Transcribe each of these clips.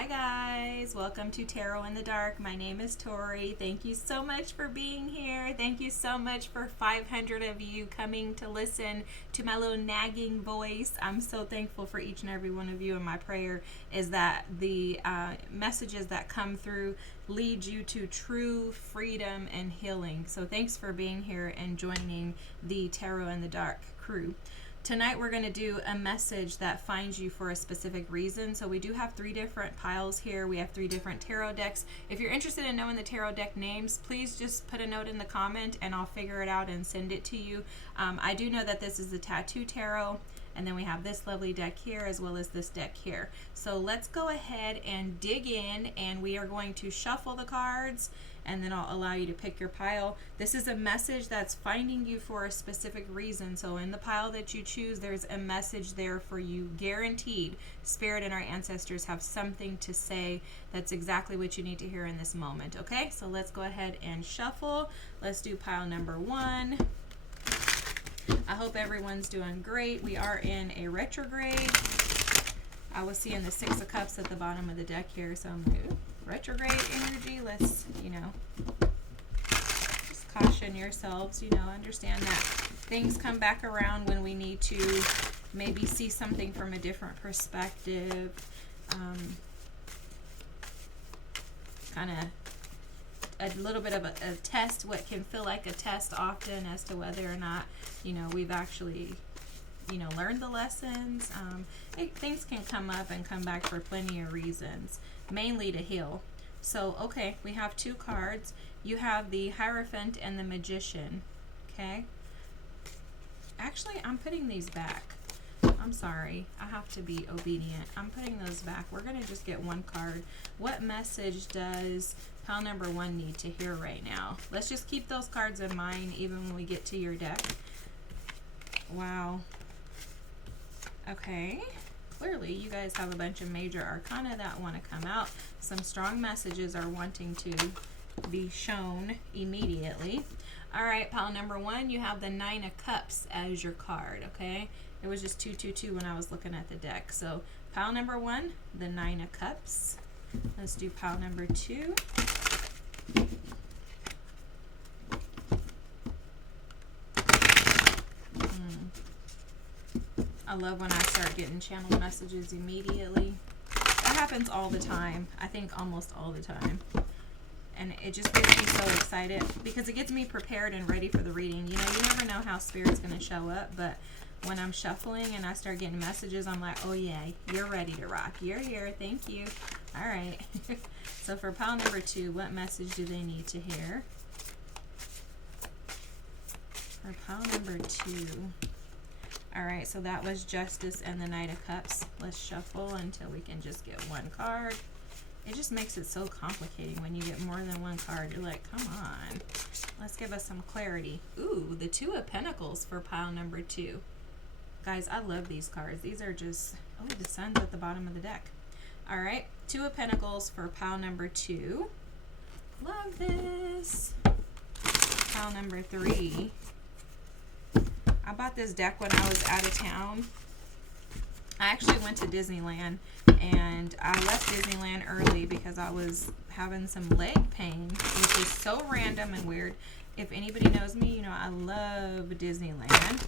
Hi guys, welcome to Tarot in the Dark. My name is Tori. Thank you so much for being here. Thank you so much for 500 of you coming to listen to my little nagging voice. I'm so thankful for each and every one of you, and my prayer is that the messages that come through lead you to true freedom and healing. So thanks for being here and joining the Tarot in the Dark crew. Tonight we're going to do a message that finds you for a specific reason. So we do have 3 different piles here. We have 3 different tarot decks. If you're interested in knowing the tarot deck names, please just put a note in the comment and I'll figure it out and send it to you. I do know that this is the Tattoo Tarot, and then we have this lovely deck here as well as this deck here. So let's go ahead and dig in, and we are going to shuffle the cards, and then I'll allow you to pick your pile. This is a message that's finding you for a specific reason. So in the pile that you choose, there's a message there for you, guaranteed. Spirit and our ancestors have something to say that's exactly what you need to hear in this moment. Okay, so let's go ahead and shuffle. Let's do pile number 1. I hope everyone's doing great. We are in a retrograde. I was seeing the 6 of Cups at the bottom of the deck here, so I'm like, retrograde energy. Let's, just caution yourselves, understand that things come back around when we need to maybe see something from a different perspective. Kind of a little bit of a test, what can feel like a test often as to whether or not, we've actually, learned the lessons. Things can come up and come back for plenty of reasons, mainly to heal. So, okay, we have 2 cards. You have the Hierophant and the Magician, okay? Actually, I'm putting these back. I'm sorry. I have to be obedient. I'm putting those back. We're going to just get 1 card. What message does pile number 1 need to hear right now? Let's just keep those cards in mind even when we get to your deck. Wow. Okay. Clearly, you guys have a bunch of major arcana that want to come out. Some strong messages are wanting to be shown immediately. All right, pile number 1, you have the 9 of Cups as your card, okay? It was just 222 when I was looking at the deck. So pile number 1, the 9 of Cups. Let's do pile number 2. I love when I start getting channel messages immediately. That happens all the time. I think almost all the time. And it just gets me so excited because it gets me prepared and ready for the reading. You never know how Spirit's going to show up, but when I'm shuffling and I start getting messages, I'm like, oh yeah, you're ready to rock. You're here. Thank you. All right. So for pile number 2, what message do they need to hear? For pile number 2. All right, so that was Justice and the Knight of Cups. Let's shuffle until we can just get 1 card. It just makes it so complicating when you get more than 1 card. You're like, come on. Let's give us some clarity. Ooh, the 2 of Pentacles for pile number 2. Guys, I love these cards. These are just, oh, the Sun's at the bottom of the deck. All right, 2 of Pentacles for pile number 2. Love this. Pile number 3. I bought this deck when I was out of town. I actually went to Disneyland, and I left Disneyland early because I was having some leg pain, which is so random and weird. If anybody knows me, I love Disneyland,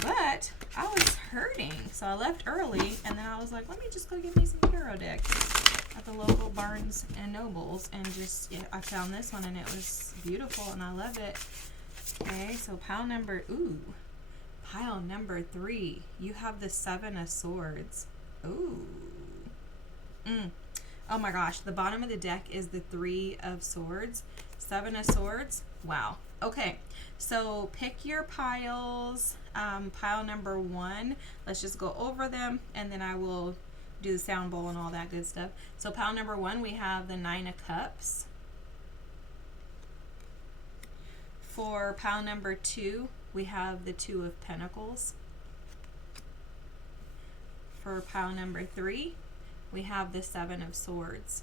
but I was hurting, so I left early, and then I was like, let me just go get me some tarot decks at the local Barnes and Nobles, and just, I found this one, and it was beautiful, and I love it. Okay, so pile number 3, you have the 7 of Swords. Ooh. Oh my gosh, the bottom of the deck is the 3 of Swords. 7 of Swords. Wow. Okay, so pick your piles. Pile number 1, let's just go over them, and then I will do the sound bowl and all that good stuff. So pile number 1, we have the 9 of Cups. For pile number 2, we have the 2 of Pentacles. For pile number 3, we have the 7 of Swords.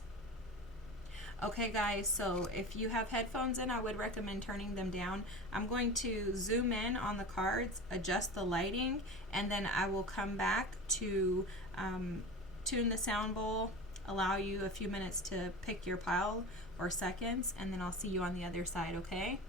Okay guys, so if you have headphones in, I would recommend turning them down. I'm going to zoom in on the cards, adjust the lighting, and then I will come back to tune the sound bowl allow you a few minutes to pick your pile or seconds, and then I'll see you on the other side, okay?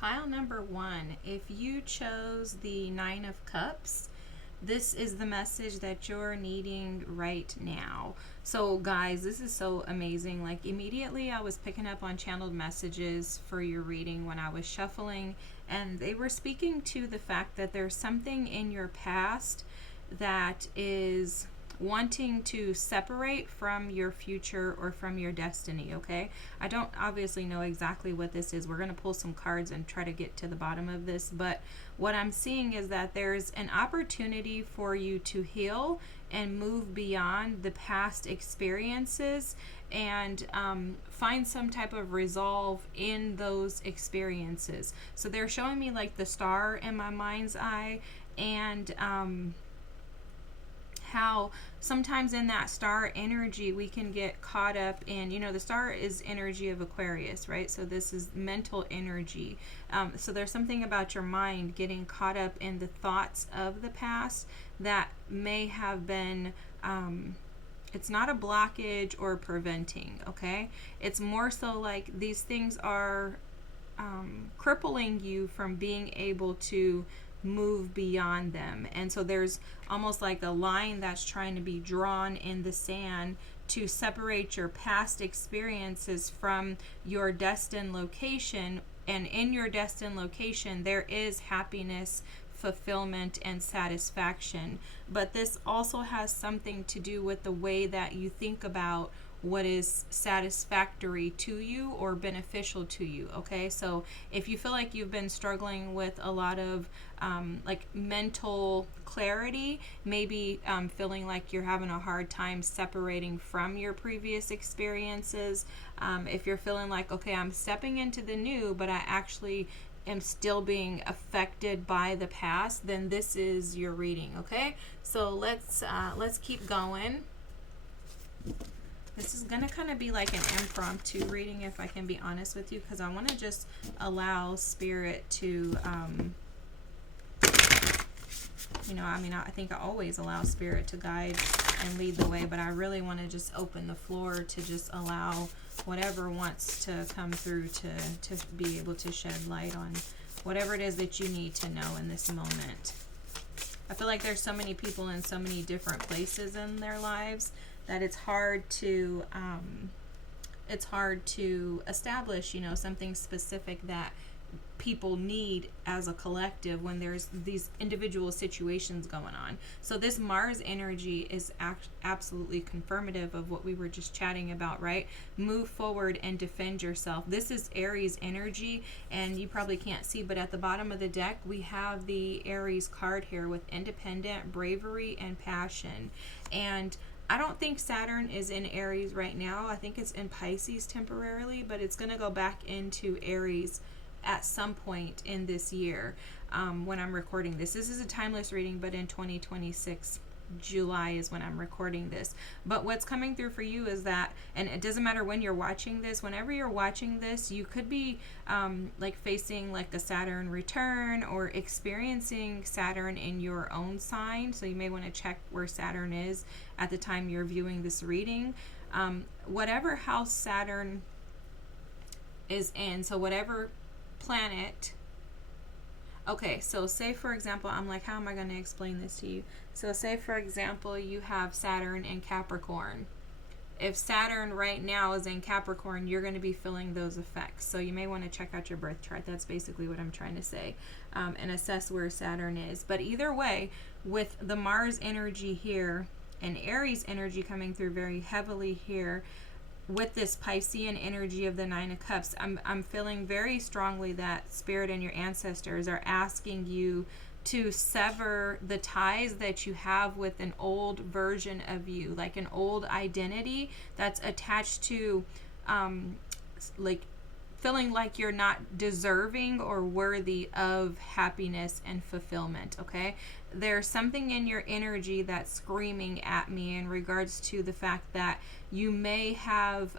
Pile number 1, if you chose the 9 of Cups, this is the message that you're needing right now. So guys, this is so amazing. Like immediately I was picking up on channeled messages for your reading when I was shuffling, and they were speaking to the fact that there's something in your past that is wanting to separate from your future or from your destiny, okay? I don't obviously know exactly what this is. We're going to pull some cards and try to get to the bottom of this, but what I'm seeing is that there's an opportunity for you to heal and move beyond the past experiences and find some type of resolve in those experiences. So they're showing me like the star in my mind's eye, and how sometimes in that star energy we can get caught up in, you know, the star is energy of Aquarius, right? So this is mental energy. So there's something about your mind getting caught up in the thoughts of the past that may have been, it's not a blockage or preventing, okay? It's more so like these things are crippling you from being able to move beyond them. And so there's almost like a line that's trying to be drawn in the sand to separate your past experiences from your destined location. And in your destined location there is happiness, fulfillment, and satisfaction. But this also has something to do with the way that you think about what is satisfactory to you or beneficial to you, okay? So if you feel like you've been struggling with a lot of like mental clarity, maybe feeling like you're having a hard time separating from your previous experiences, if you're feeling like, okay, I'm stepping into the new, but I actually am still being affected by the past, then this is your reading, okay? So let's keep going. This is going to kind of be like an impromptu reading, if I can be honest with you, because I want to just allow Spirit to, you know, I mean, I think I always allow Spirit to guide and lead the way, but I really want to just open the floor to just allow whatever wants to come through to be able to shed light on whatever it is that you need to know in this moment. I feel like there's so many people in so many different places in their lives that it's hard to establish, you know, something specific that people need as a collective when there's these individual situations going on. So this Mars energy is absolutely confirmative of what we were just chatting about, right? Move forward and defend yourself. This is Aries energy, and you probably can't see, but at the bottom of the deck we have the Aries card here with independent, bravery, and passion. And I don't think Saturn is in Aries right now. I think it's in Pisces temporarily, but it's going to go back into Aries at some point in this year when I'm recording this. This is a timeless reading, but in 2026, July is when I'm recording this. But what's coming through for you is that, and it doesn't matter when you're watching this, whenever you're watching this, you could be like facing like a Saturn return or experiencing Saturn in your own sign. So you may want to check where Saturn is at the time you're viewing this reading. Whatever house Saturn is in, so whatever planet. Okay, so say for example, I'm like, how am I going to explain this to you? So say for example, you have Saturn in Capricorn. If Saturn right now is in Capricorn, you're going to be feeling those effects. So you may want to check out your birth chart. That's basically what I'm trying to say, and assess where Saturn is. But either way, with the Mars energy here and Aries energy coming through very heavily here, with this Piscean energy of the Nine of Cups, I'm feeling very strongly that Spirit and your ancestors are asking you to sever the ties that you have with an old version of you, like an old identity that's attached to like feeling like you're not deserving or worthy of happiness and fulfillment. Okay, there's something in your energy that's screaming at me in regards to the fact that you may have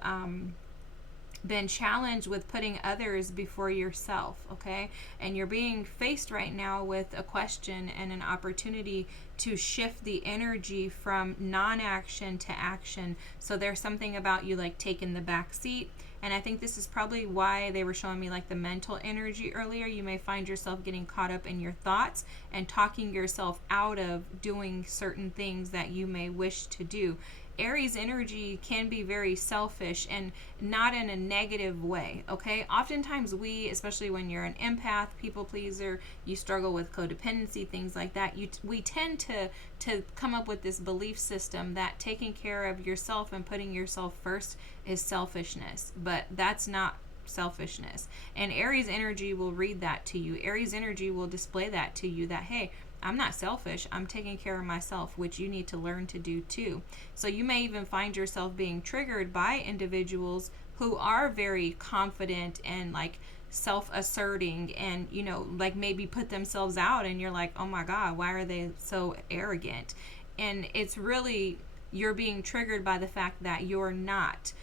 been challenged with putting others before yourself. Okay, and you're being faced right now with a question and an opportunity to shift the energy from non-action to action. So there's something about you like taking the back seat. And I think this is probably why they were showing me like the mental energy earlier. You may find yourself getting caught up in your thoughts and talking yourself out of doing certain things that you may wish to do. Aries energy can be very selfish and not in a negative way, okay? Oftentimes we, especially when you're an empath, people pleaser, you struggle with codependency, things like that, we tend to come up with this belief system that taking care of yourself and putting yourself first is selfishness, but that's not selfishness. And Aries energy will read that to you. Aries energy will display that to you, that, hey, I'm not selfish. I'm taking care of myself, which you need to learn to do too. So you may even find yourself being triggered by individuals who are very confident and like self-asserting and, you know, like maybe put themselves out and you're like, oh my God, why are they so arrogant? And it's really, you're being triggered by the fact that you're not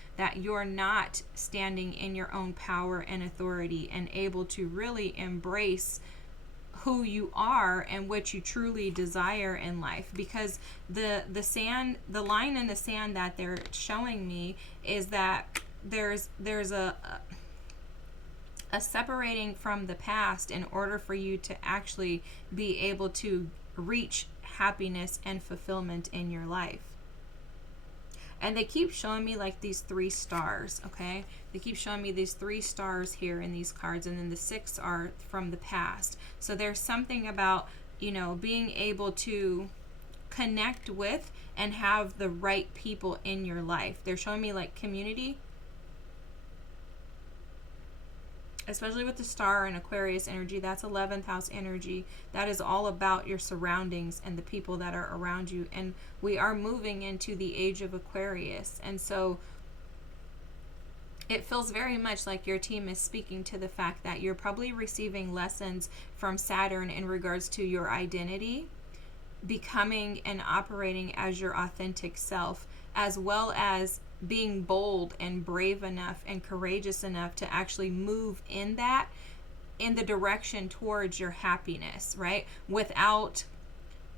standing in your own power and authority and able to really embrace who you are and what you truly desire in life. Because the line in the sand that they're showing me is that there's a separating from the past in order for you to actually be able to reach happiness and fulfillment in your life. And they keep showing me like these 3 stars, okay? They keep showing me these 3 stars here in these cards, and then the 6 are from the past. So there's something about, you know, being able to connect with and have the right people in your life. They're showing me like community, especially with the star and Aquarius energy. That's 11th house energy. That is all about your surroundings and the people that are around you. And we are moving into the age of Aquarius. And so it feels very much like your team is speaking to the fact that you're probably receiving lessons from Saturn in regards to your identity, becoming and operating as your authentic self, as well as being bold and brave enough and courageous enough to actually move in the direction towards your happiness, right? Without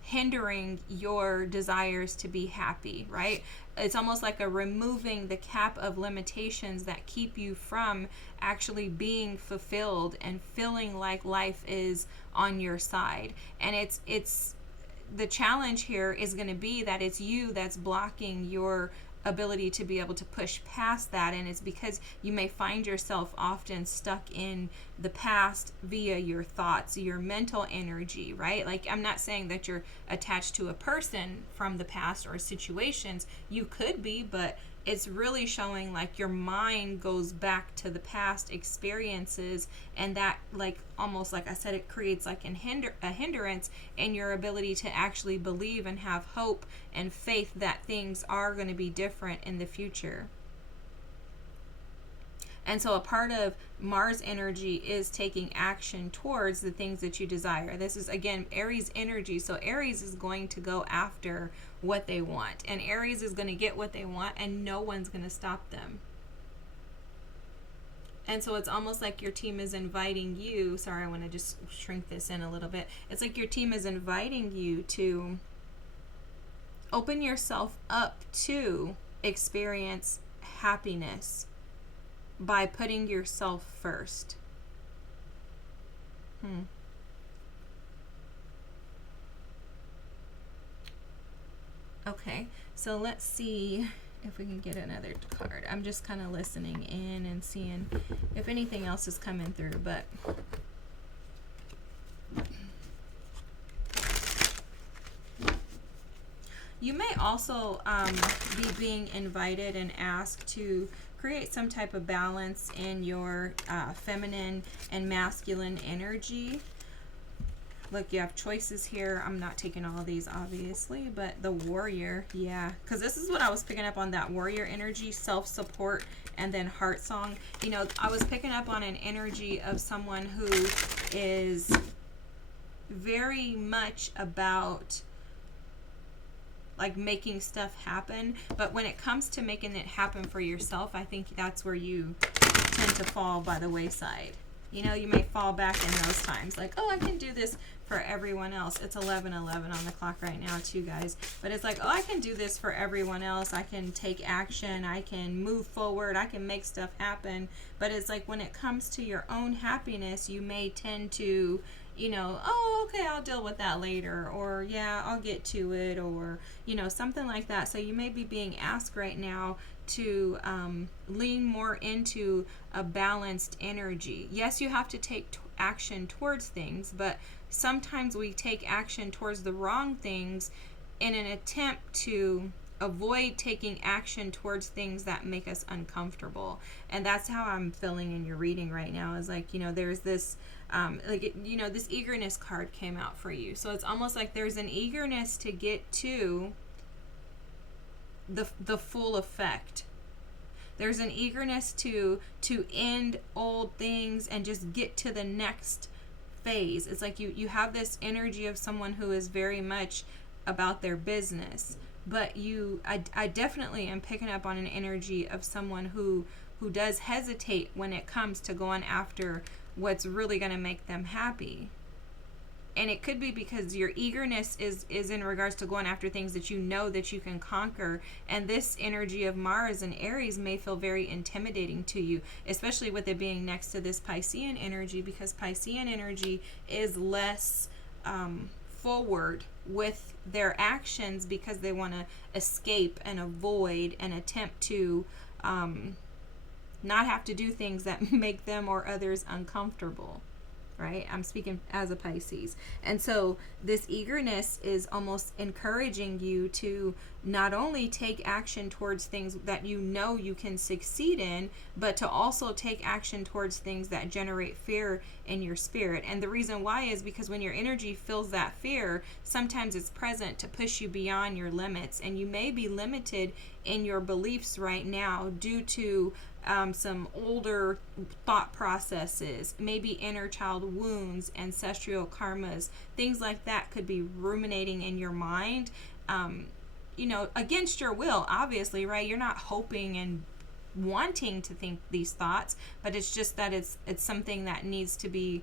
hindering your desires to be happy, right? It's almost like a removing the cap of limitations that keep you from actually being fulfilled and feeling like life is on your side. And it's the challenge here is going to be that it's you that's blocking your ability to be able to push past that, and it's because you may find yourself often stuck in the past via your thoughts, your mental energy, right? Like, I'm not saying that you're attached to a person from the past or situations. You could be, but it's really showing like your mind goes back to the past experiences, and that, like, almost like I said, it creates like a hindrance in your ability to actually believe and have hope and faith that things are going to be different in the future. And so a part of Mars energy is taking action towards the things that you desire. This is, again, Aries energy. So Aries is going to go after what they want. And Aries is going to get what they want, and no one's going to stop them. And so it's almost like your team is inviting you. Sorry, I want to just shrink this in a little bit. It's like your team is inviting you to open yourself up to experience happiness by putting yourself first. Okay, so let's see if we can get another card. I'm just kind of listening in and seeing if anything else is coming through, but You may also be being invited and asked to create some type of balance in your feminine and masculine energy. Look, you have choices here. I'm not taking all of these, obviously, but the warrior, yeah. Because this is what I was picking up on, that warrior energy, self-support, and then heart song. You know, I was picking up on an energy of someone who is very much about like making stuff happen, but when it comes to making it happen for yourself, I think that's where you tend to fall by the wayside. You know, you may fall back in those times, like, oh, I can do this for everyone else. It's 11:11 on the clock right now too, guys, but it's like, oh, I can do this for everyone else. I can take action, I can move forward, I can make stuff happen. But it's like when it comes to your own happiness, you may tend to, you know, oh, okay, I'll deal with that later, or yeah, I'll get to it, or, you know, something like that. So you may be being asked right now to lean more into a balanced energy. Yes, you have to take action towards things, but sometimes we take action towards the wrong things in an attempt to avoid taking action towards things that make us uncomfortable. And that's how I'm feeling in your reading right now, is like, you know, there's this you know, this eagerness card came out for you. So it's almost like there's an eagerness to get to the full effect. There's an eagerness to end old things and just get to the next phase. It's like you have this energy of someone who is very much about their business, but I definitely am picking up on an energy of someone who does hesitate when it comes to going after what's really going to make them happy. And it could be because your eagerness is in regards to going after things that you know that you can conquer. And this energy of Mars and Aries may feel very intimidating to you, especially with it being next to this Piscean energy, because Piscean energy is less forward with their actions because they want to escape and avoid and attempt to not have to do things that make them or others uncomfortable. Right? I'm speaking as a Pisces. And so this eagerness is almost encouraging you to not only take action towards things that you know you can succeed in, but to also take action towards things that generate fear in your spirit. And the reason why is because when your energy feels that fear, sometimes it's present to push you beyond your limits. And you may be limited in your beliefs right now due to some older thought processes, maybe inner child wounds, ancestral karmas, things like that could be ruminating in your mind, you know, against your will, obviously, right? You're not hoping and wanting to think these thoughts, but it's just that it's something that needs to be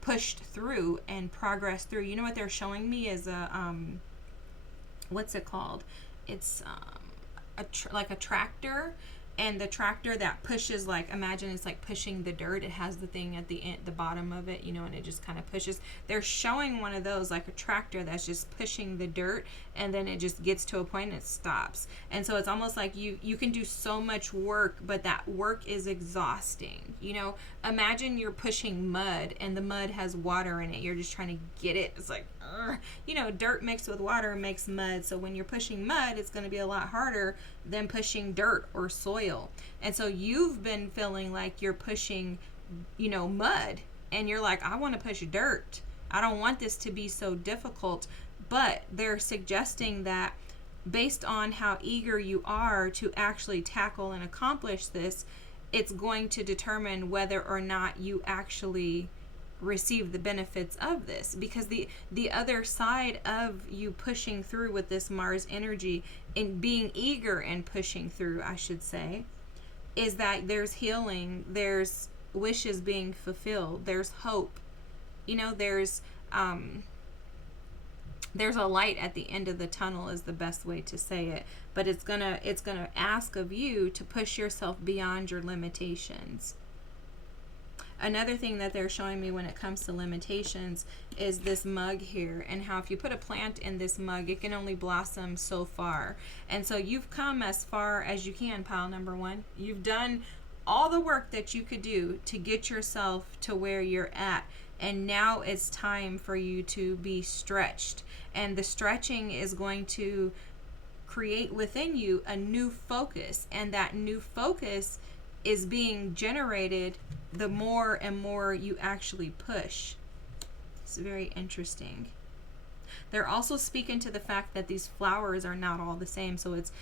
pushed through and progressed through. You know what they're showing me is a what's it called? It's like a tractor. And the tractor that pushes, like, imagine it's like pushing the dirt. It has the thing at the end, the bottom of it, you know, and it just kind of pushes. They're showing one of those, like a tractor that's just pushing the dirt, and then it just gets to a point and it stops. And so it's almost like you can do so much work, but that work is exhausting. You know, imagine you're pushing mud and the mud has water in it. You're just trying to get it. It's like, you know, dirt mixed with water makes mud. So when you're pushing mud, it's going to be a lot harder than pushing dirt or soil. And so you've been feeling like you're pushing, you know, mud, and you're like, I want to push dirt. I don't want this to be so difficult. But they're suggesting that based on how eager you are to actually tackle and accomplish this, it's going to determine whether or not you actually receive the benefits of this. Because the other side of you pushing through with this Mars energy and being eager and pushing through, I should say, is that there's healing, there's wishes being fulfilled, there's hope. You know, there's a light at the end of the tunnel is the best way to say it. But it's gonna ask of you to push yourself beyond your limitations. Another thing that they're showing me when it comes to limitations is this mug here, and how if you put a plant in this mug, it can only blossom so far. And so you've come as far as you can, pile number one. You've done all the work that you could do to get yourself to where you're at. And now it's time for you to be stretched. And the stretching is going to create within you a new focus, and that new focus is being generated the more and more you actually push. It's very interesting. They're also speaking to the fact that these flowers are not all the same, so it's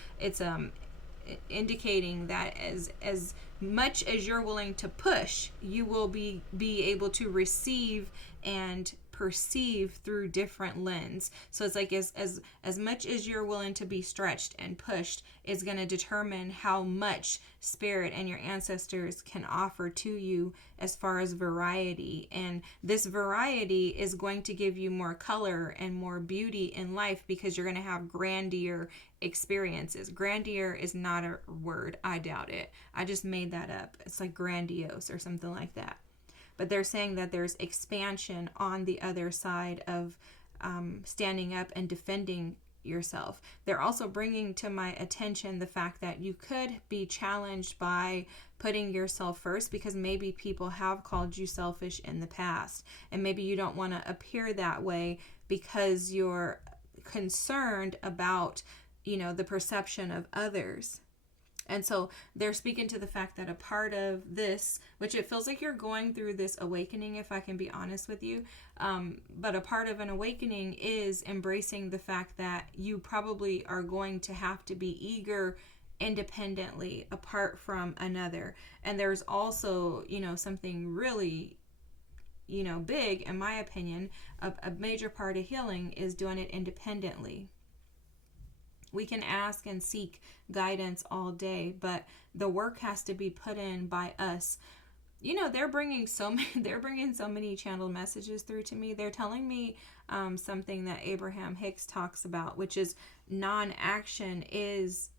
indicating that as much as you're willing to push, you will be able to receive and perceive through different lens. So it's like as much as you're willing to be stretched and pushed is going to determine how much spirit and your ancestors can offer to you as far as variety. And this variety is going to give you more color and more beauty in life, because you're going to have grandeur experiences. Grandeur is not a word. I doubt it. I just made that up. It's like grandiose or something like that. But they're saying that there's expansion on the other side of standing up and defending yourself. They're also bringing to my attention the fact that you could be challenged by putting yourself first, because maybe people have called you selfish in the past, and maybe you don't want to appear that way because you're concerned about, the perception of others. And so they're speaking to the fact that a part of this, which it feels like you're going through this awakening, if I can be honest with you, but a part of an awakening is embracing the fact that you probably are going to have to be eager independently apart from another. And there's also, something really, big, in my opinion, a major part of healing is doing it independently. We can ask and seek guidance all day, but the work has to be put in by us. They're bringing so many channeled messages through to me. They're telling me something that Abraham Hicks talks about, which is non-action is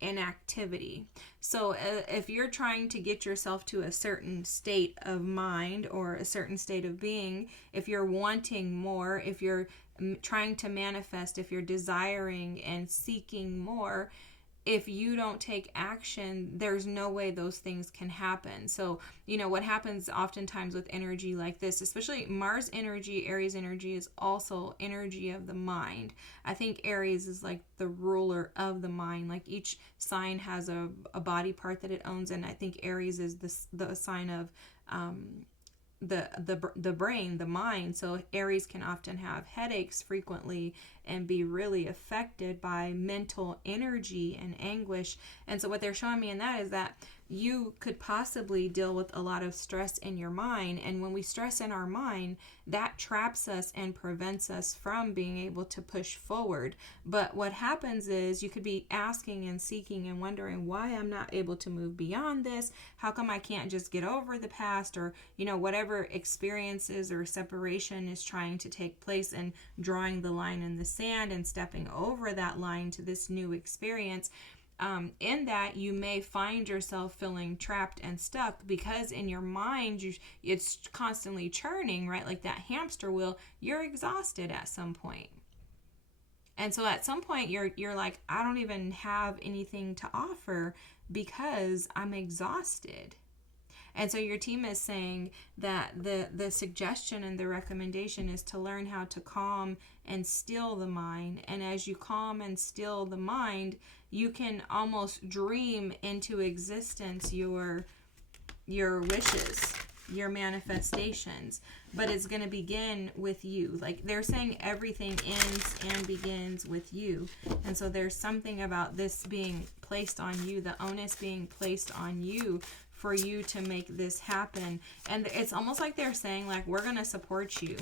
inactivity. So if you're trying to get yourself to a certain state of mind or a certain state of being, if you're wanting more, if you're trying to manifest, if you're desiring and seeking more, if you don't take action, there's no way those things can happen. So, what happens oftentimes with energy like this, especially Mars energy, Aries energy, is also energy of the mind. I think Aries is like the ruler of the mind. Like each sign has a body part that it owns, and I think Aries is the sign of the brain, the mind. So Aries can often have headaches frequently and be really affected by mental energy and anguish. And so what they're showing me in that is that you could possibly deal with a lot of stress in your mind. And when we stress in our mind, that traps us and prevents us from being able to push forward. But what happens is you could be asking and seeking and wondering why I'm not able to move beyond this. How come I can't just get over the past, or, whatever experiences or separation is trying to take place, and drawing the line in the sand and stepping over that line to this new experience. In that, you may find yourself feeling trapped and stuck because in your mind, it's constantly churning, right? Like that hamster wheel. You're exhausted at some point. And so at some point, you're like, I don't even have anything to offer because I'm exhausted. And so your team is saying that the suggestion and the recommendation is to learn how to calm and still the mind. And as you calm and still the mind, you can almost dream into existence your wishes, your manifestations. But it's going to begin with you. Like they're saying everything ends and begins with you. And so there's something about this being placed on you, the onus being placed on you, for you to make this happen. And it's almost like they're saying, like, we're going to support you.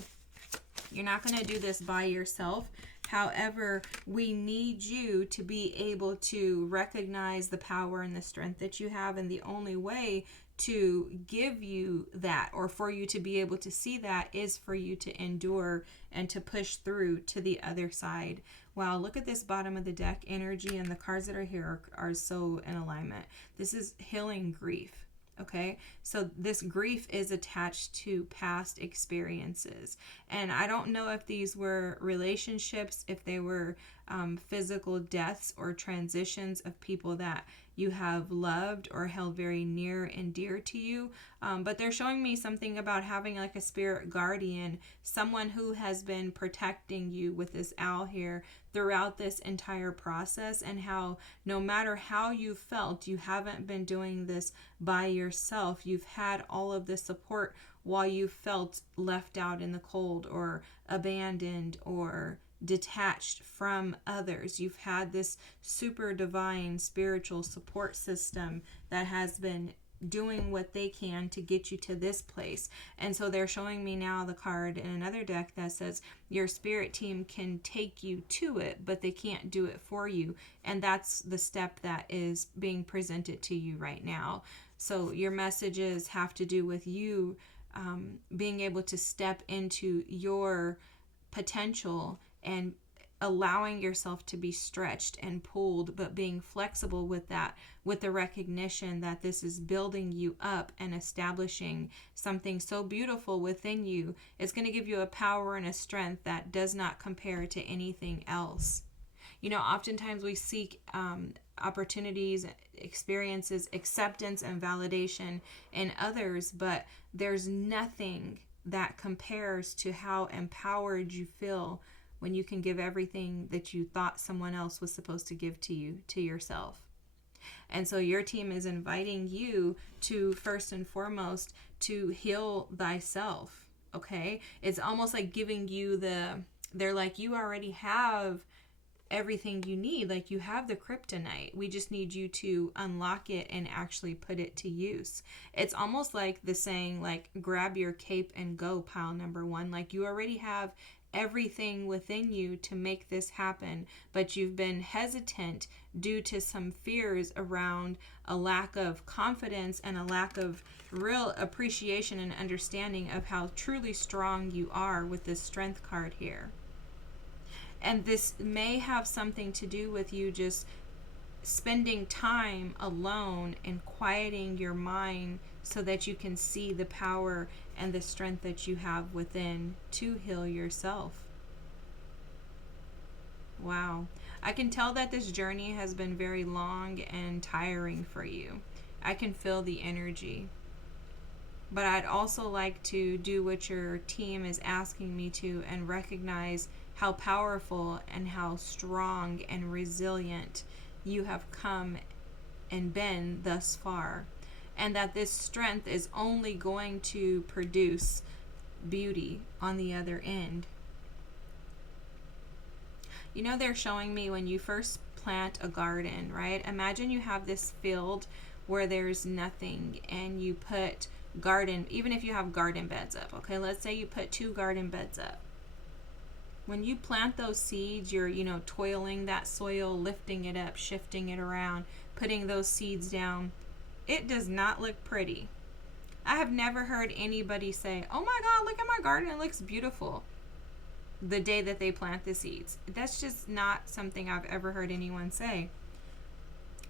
You're not going to do this by yourself. However, we need you to be able to recognize the power and the strength that you have. And the only way to give you that, or for you to be able to see that, is for you to endure and to push through to the other side. Wow, look at this bottom of the deck energy, and the cards that are here are so in alignment. This is healing grief. Okay, so this grief is attached to past experiences. And I don't know if these were relationships, if they were physical deaths or transitions of people that you have loved or held very near and dear to you. But they're showing me something about having like a spirit guardian, someone who has been protecting you with this owl here throughout this entire process, and how no matter how you felt, you haven't been doing this by yourself. You've had all of the support while you felt left out in the cold or abandoned or detached from others. You've had this super divine spiritual support system that has been doing what they can to get you to this place. And so they're showing me now the card in another deck that says your spirit team can take you to it, but they can't do it for you. And that's the step that is being presented to you right now. So your messages have to do with you being able to step into your potential and allowing yourself to be stretched and pulled, but being flexible with that, with the recognition that this is building you up and establishing something so beautiful within you. It's going to give you a power and a strength that does not compare to anything else. You know, oftentimes we seek opportunities, experiences, acceptance, and validation in others, but there's nothing that compares to how empowered you feel when you can give everything that you thought someone else was supposed to give to you, to yourself. And so your team is inviting you to, first and foremost, to heal thyself, okay? It's almost like giving you they're like, you already have everything you need. Like, you have the kryptonite. We just need you to unlock it and actually put it to use. It's almost like the saying, like, grab your cape and go, pile number one. Like, you already have everything within you to make this happen, but you've been hesitant due to some fears around a lack of confidence and a lack of real appreciation and understanding of how truly strong you are with this strength card here. And this may have something to do with you just spending time alone and quieting your mind so that you can see the power and the strength that you have within to heal yourself. Wow. I can tell that this journey has been very long and tiring for you. I can feel the energy. But I'd also like to do what your team is asking me to and recognize how powerful and how strong and resilient you have come and been thus far. And that this strength is only going to produce beauty on the other end. You know, they're showing me when you first plant a garden, right? Imagine you have this field where there's nothing and you put garden, even if you have garden beds up, okay? Let's say you put 2 garden beds up. When you plant those seeds, you're, toiling that soil, lifting it up, shifting it around, putting those seeds down. It does not look pretty. I have never heard anybody say, oh my God, look at my garden, it looks beautiful, the day that they plant the seeds. That's just not something I've ever heard anyone say.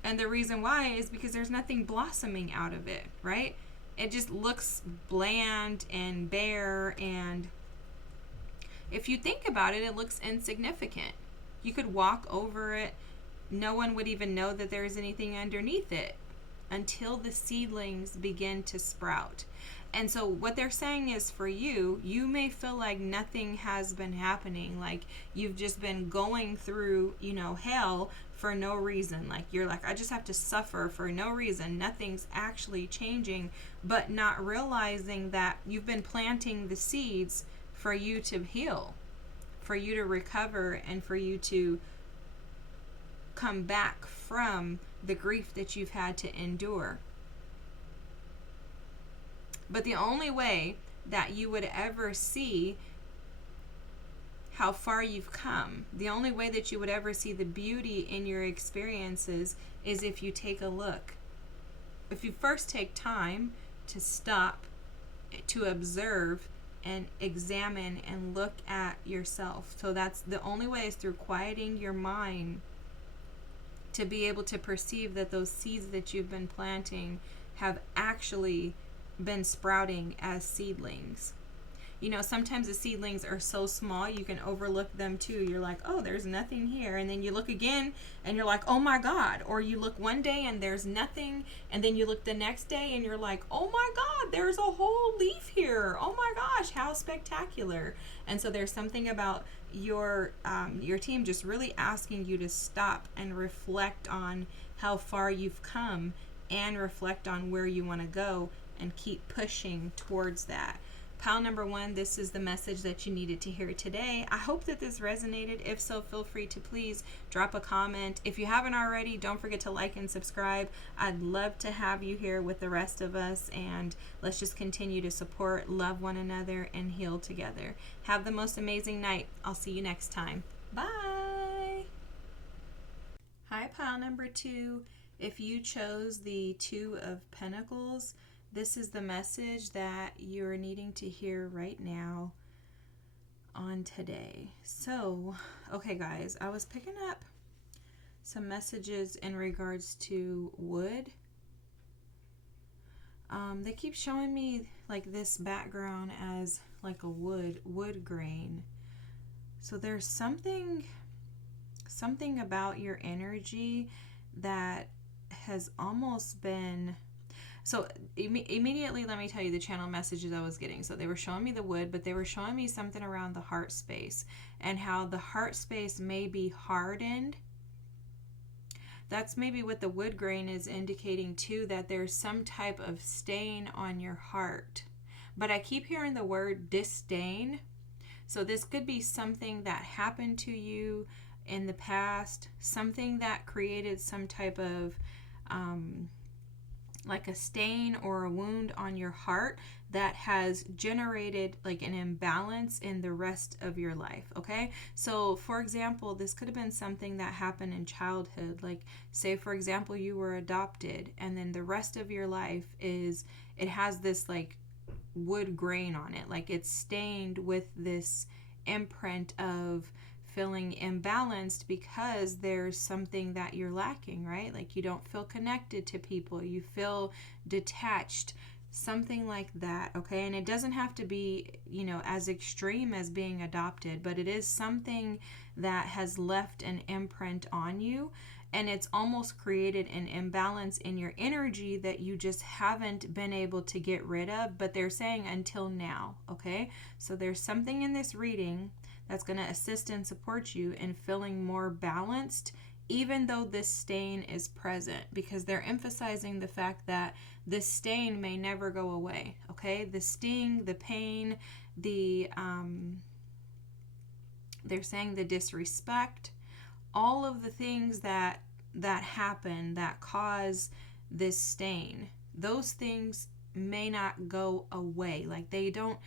And the reason why is because there's nothing blossoming out of it, right? It just looks bland and bare, and if you think about it, it looks insignificant. You could walk over it, no one would even know that there's anything underneath it until the seedlings begin to sprout. And so what they're saying is, for you, you may feel like nothing has been happening, like you've just been going through, hell for no reason. Like, you're like, I just have to suffer for no reason. Nothing's actually changing, but not realizing that you've been planting the seeds for you to heal, for you to recover, and for you to come back from the grief that you've had to endure. But the only way that you would ever see how far you've come, the only way that you would ever see the beauty in your experiences, is if you take a look. If you first take time to stop, to observe and examine and look at yourself. So that's the only way, is through quieting your mind to be able to perceive that those seeds that you've been planting have actually been sprouting as seedlings. you know, sometimes the seedlings are so small you can overlook them too. You're like, oh, there's nothing here, and then you look again and you're like, oh my God. Or you look one day and there's nothing, and then you look the next day and you're like, oh my God, there's a whole leaf here. Oh my gosh, how spectacular. And so there's something about your team just really asking you to stop and reflect on how far you've come and reflect on where you want to go and keep pushing towards that. Pile number 1, this is the message that you needed to hear today. I hope that this resonated. If so, feel free to please drop a comment. If you haven't already, don't forget to like and subscribe. I'd love to have you here with the rest of us, and let's just continue to support, love one another, and heal together. Have the most amazing night. I'll see you next time. Bye. Hi, pile number 2. If you chose the 2 of Pentacles, this is the message that you're needing to hear right now on today. So, okay guys, I was picking up some messages in regards to wood. They keep showing me like this background as like a wood grain. So there's something about your energy that has almost been... So immediately, let me tell you the channel messages I was getting. So they were showing me the wood, but they were showing me something around the heart space and how the heart space may be hardened. That's maybe what the wood grain is indicating too, that there's some type of stain on your heart. But I keep hearing the word disdain. So this could be something that happened to you in the past, something that created some type of... like a stain or a wound on your heart that has generated like an imbalance in the rest of your life. Okay, so for example, this could have been something that happened in childhood. Like say for example you were adopted, and then the rest of your life it has this like wood grain on it, like it's stained with this imprint of feeling imbalanced because there's something that you're lacking, right? Like you don't feel connected to people, you feel detached, something like that. Okay, and it doesn't have to be, you know, as extreme as being adopted, but it is something that has left an imprint on you, and it's almost created an imbalance in your energy that you just haven't been able to get rid of. But they're saying until now. Okay, so there's something in this reading that's going to assist and support you in feeling more balanced, even though this stain is present, because they're emphasizing the fact that this stain may never go away. Okay, the sting, the pain, they're saying the disrespect, all of the things that happen that cause this stain, those things may not go away. Like they don't...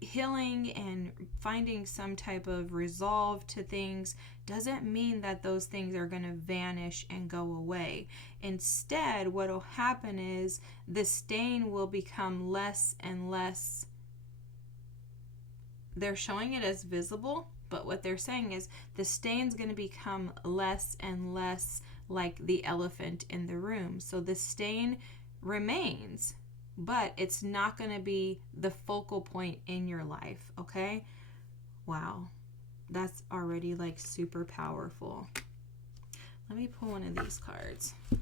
Healing and finding some type of resolve to things doesn't mean that those things are going to vanish and go away. Instead, what will happen is the stain will become less and less. They're showing it as visible, but what they're saying is the stain's going to become less and less like the elephant in the room. So the stain remains, but it's not going to be the focal point in your life. Okay? Wow. That's already like super powerful. Let me pull one of these cards. I'm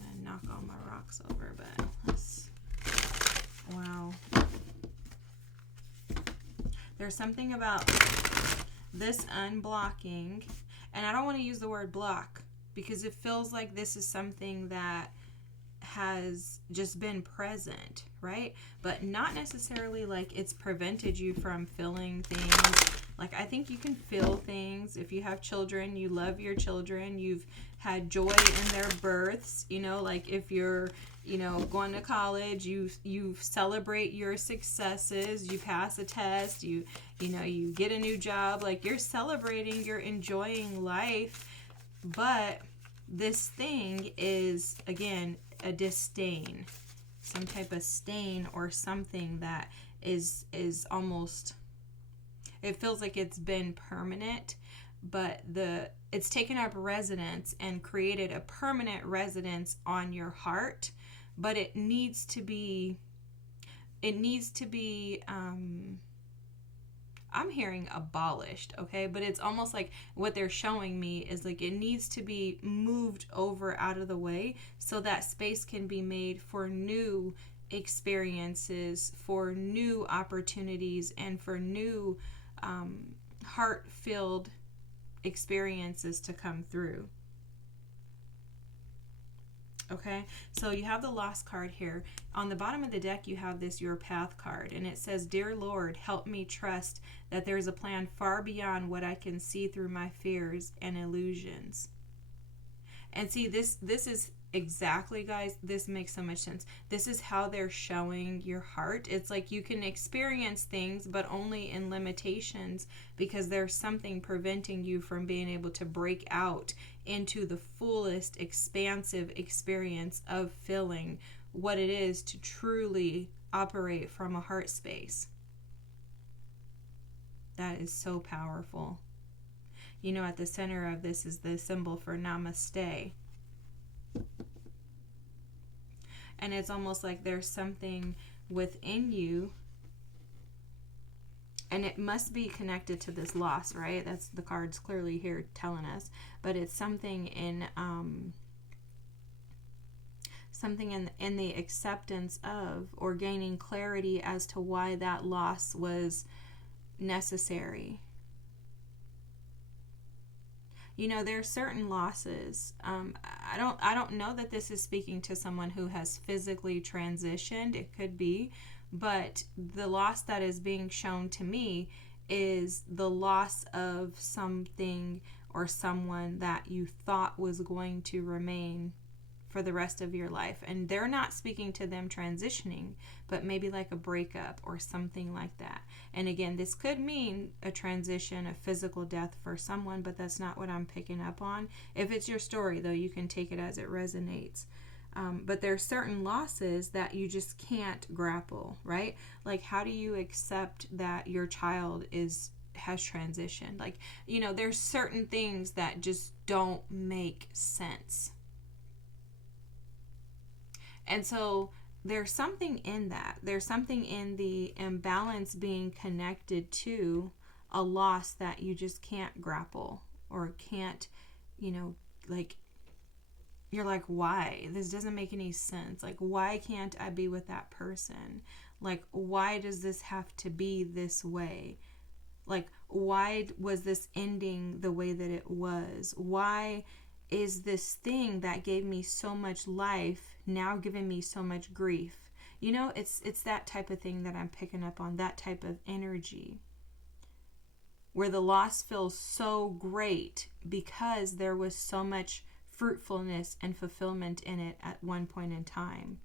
going to knock all my rocks over, but let's... Wow. There's something about this unblocking, and I don't want to use the word block because it feels like this is something that has just been present, right? But not necessarily like it's prevented you from feeling things. Like I think you can feel things. If you have children, you love your children, you've had joy in their births, you know, like if you're, you know, going to college, you celebrate your successes, you pass a test, you know, you get a new job, like you're celebrating, you're enjoying life. But this thing is, again, a disdain, some type of stain or something that is almost, it feels like it's been permanent, but it's taken up residence and created a permanent residence on your heart, but it needs to be it needs to be, I'm hearing abolished, okay? But it's almost like what they're showing me is like it needs to be moved over out of the way so that space can be made for new experiences, for new opportunities, and for new heart-filled experiences to come through. Okay, so you have the Lost card here. On the bottom of the deck, you have this Your Path card, and it says, Dear Lord, help me trust that there's a plan far beyond what I can see through my fears and illusions. And see, this is exactly, guys, this makes so much sense. This is how they're showing your heart. It's like you can experience things, but only in limitations, because there's something preventing you from being able to break out into the fullest expansive experience of feeling what it is to truly operate from a heart space. That is so powerful. You know, at the center of this is the symbol for Namaste. And it's almost like there's something within you, and it must be connected to this loss, right? That's the cards clearly here telling us. But it's something in the acceptance of, or gaining clarity as to why that loss was necessary. You know, there are certain losses. I don't know that this is speaking to someone who has physically transitioned. It could be, but the loss that is being shown to me is the loss of something or someone that you thought was going to remain for the rest of your life. And they're not speaking to them transitioning, but maybe like a breakup or something like that. And again, this could mean a transition, a physical death for someone, but that's not what I'm picking up on. If it's your story, though, you can take it as it resonates. But there are certain losses that you just can't grapple, right? Like, how do you accept that your child has transitioned? Like, you know, there's certain things that just don't make sense. And so there's something in that. There's something in the imbalance being connected to a loss that you just can't grapple or can't, you know, like, you're like, why? This doesn't make any sense. Like, why can't I be with that person? Like, why does this have to be this way? Like, why was this ending the way that it was? Why is this thing that gave me so much life now giving me so much grief? You know, it's that type of thing that I'm picking up on, that type of energy, where the loss feels so great because there was so much fruitfulness and fulfillment in it at one point in time.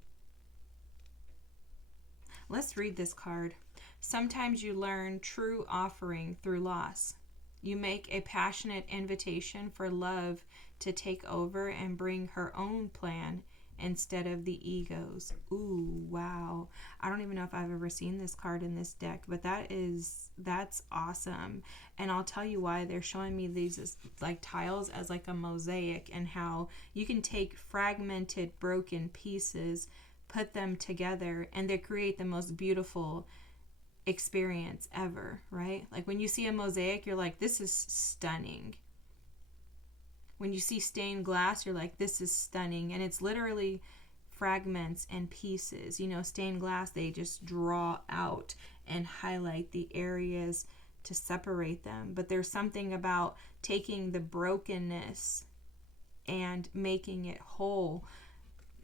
Let's read this card. Sometimes you learn true offering through loss. You make a passionate invitation for love to take over and bring her own plan instead of the ego's. Ooh, wow. I don't even know if I've ever seen this card in this deck, but that's awesome. And I'll tell you why. They're showing me these as like tiles as like a mosaic, and how you can take fragmented, broken pieces, put them together, and they create the most beautiful experience ever, right? Like when you see a mosaic, you're like, this is stunning. When you see stained glass, you're like, this is stunning. And it's literally fragments and pieces. You know, stained glass, they just draw out and highlight the areas to separate them. But there's something about taking the brokenness and making it whole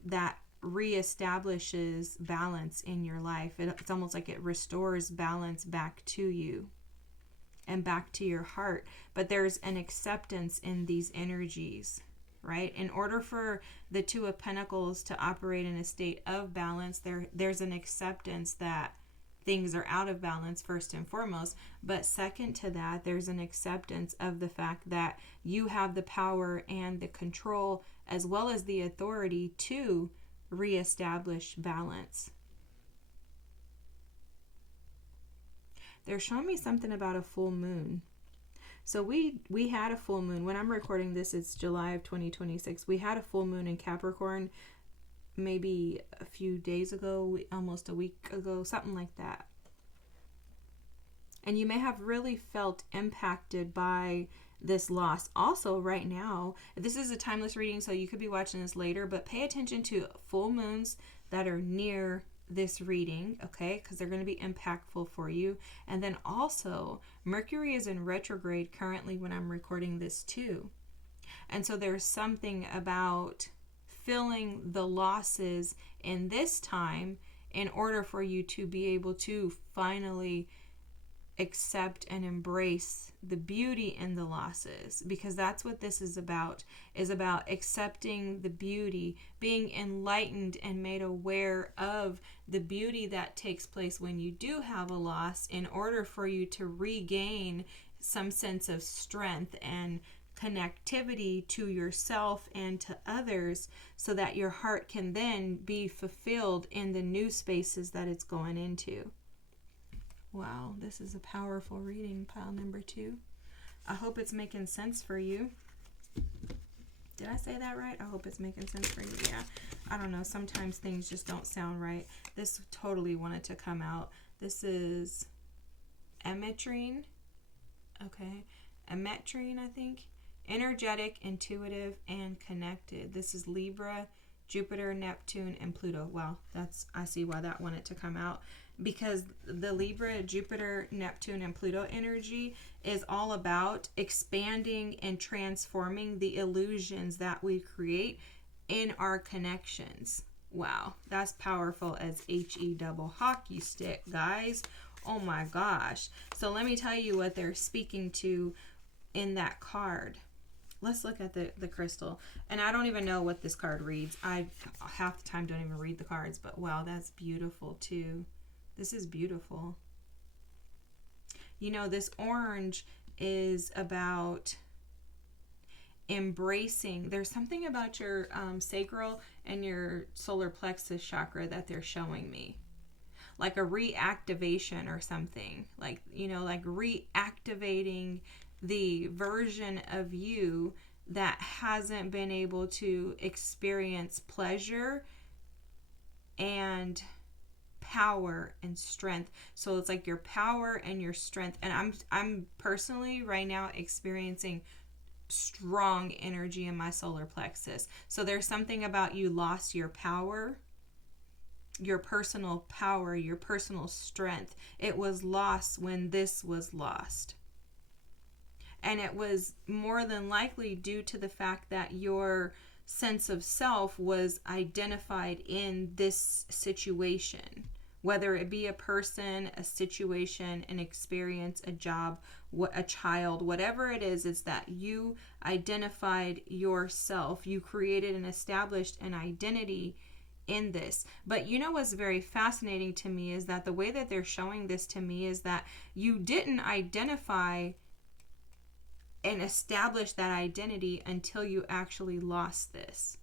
that reestablishes balance in your life. It's almost like it restores balance back to you and back to your heart. But there's an acceptance in these energies, right? In order for the Two of Pentacles to operate in a state of balance, there's an acceptance that things are out of balance first and foremost. But second to that, there's an acceptance of the fact that you have the power and the control as well as the authority to reestablish balance. They're showing me something about a full moon. So we had a full moon. When I'm recording this, it's July of 2026. We had a full moon in Capricorn maybe a few days ago, almost a week ago, something like that. And you may have really felt impacted by this loss. Also, right now, this is a timeless reading, so you could be watching this later, but pay attention to full moons that are near this reading, okay? Because they're going to be impactful for you. And then also, Mercury is in retrograde currently when I'm recording this too. And so there's something about feeling the losses in this time in order for you to be able to finally accept and embrace the beauty in the losses, because that's what this is about accepting the beauty, being enlightened and made aware of the beauty that takes place when you do have a loss, in order for you to regain some sense of strength and connectivity to yourself and to others, so that your heart can then be fulfilled in the new spaces that it's going into. Wow, this is a powerful reading, pile number 2. I hope it's making sense for you. Did I say that right? I hope it's making sense for you. Yeah, I don't know. Sometimes things just don't sound right. This totally wanted to come out. This is emetrine. Okay, emetrine, I think. Energetic, intuitive, and connected. This is Libra, Jupiter, Neptune, and Pluto. Wow, I see why that wanted to come out. Because the Libra, Jupiter, Neptune, and Pluto energy is all about expanding and transforming the illusions that we create in our connections. Wow, that's powerful as HE double hockey stick, guys. Oh my gosh. So let me tell you what they're speaking to in that card. Let's look at the crystal. And I don't even know what this card reads. I half the time don't even read the cards, but wow, that's beautiful too. This is beautiful. You know, this orange is about embracing. There's something about your sacral and your solar plexus chakra that they're showing me. Like a reactivation or something. Like, you know, like reactivating the version of you that hasn't been able to experience pleasure and power and strength. So it's like your power and your strength. And I'm personally right now experiencing strong energy in my solar plexus. So there's something about you lost your power, your personal power, your personal strength. It was lost when this was lost. And it was more than likely due to the fact that your sense of self was identified in this situation, whether it be a person, a situation, an experience, a job, a child, whatever it is that you identified yourself. You created and established an identity in this. But you know what's very fascinating to me is that the way that they're showing this to me is that you didn't identify and establish that identity until you actually lost this.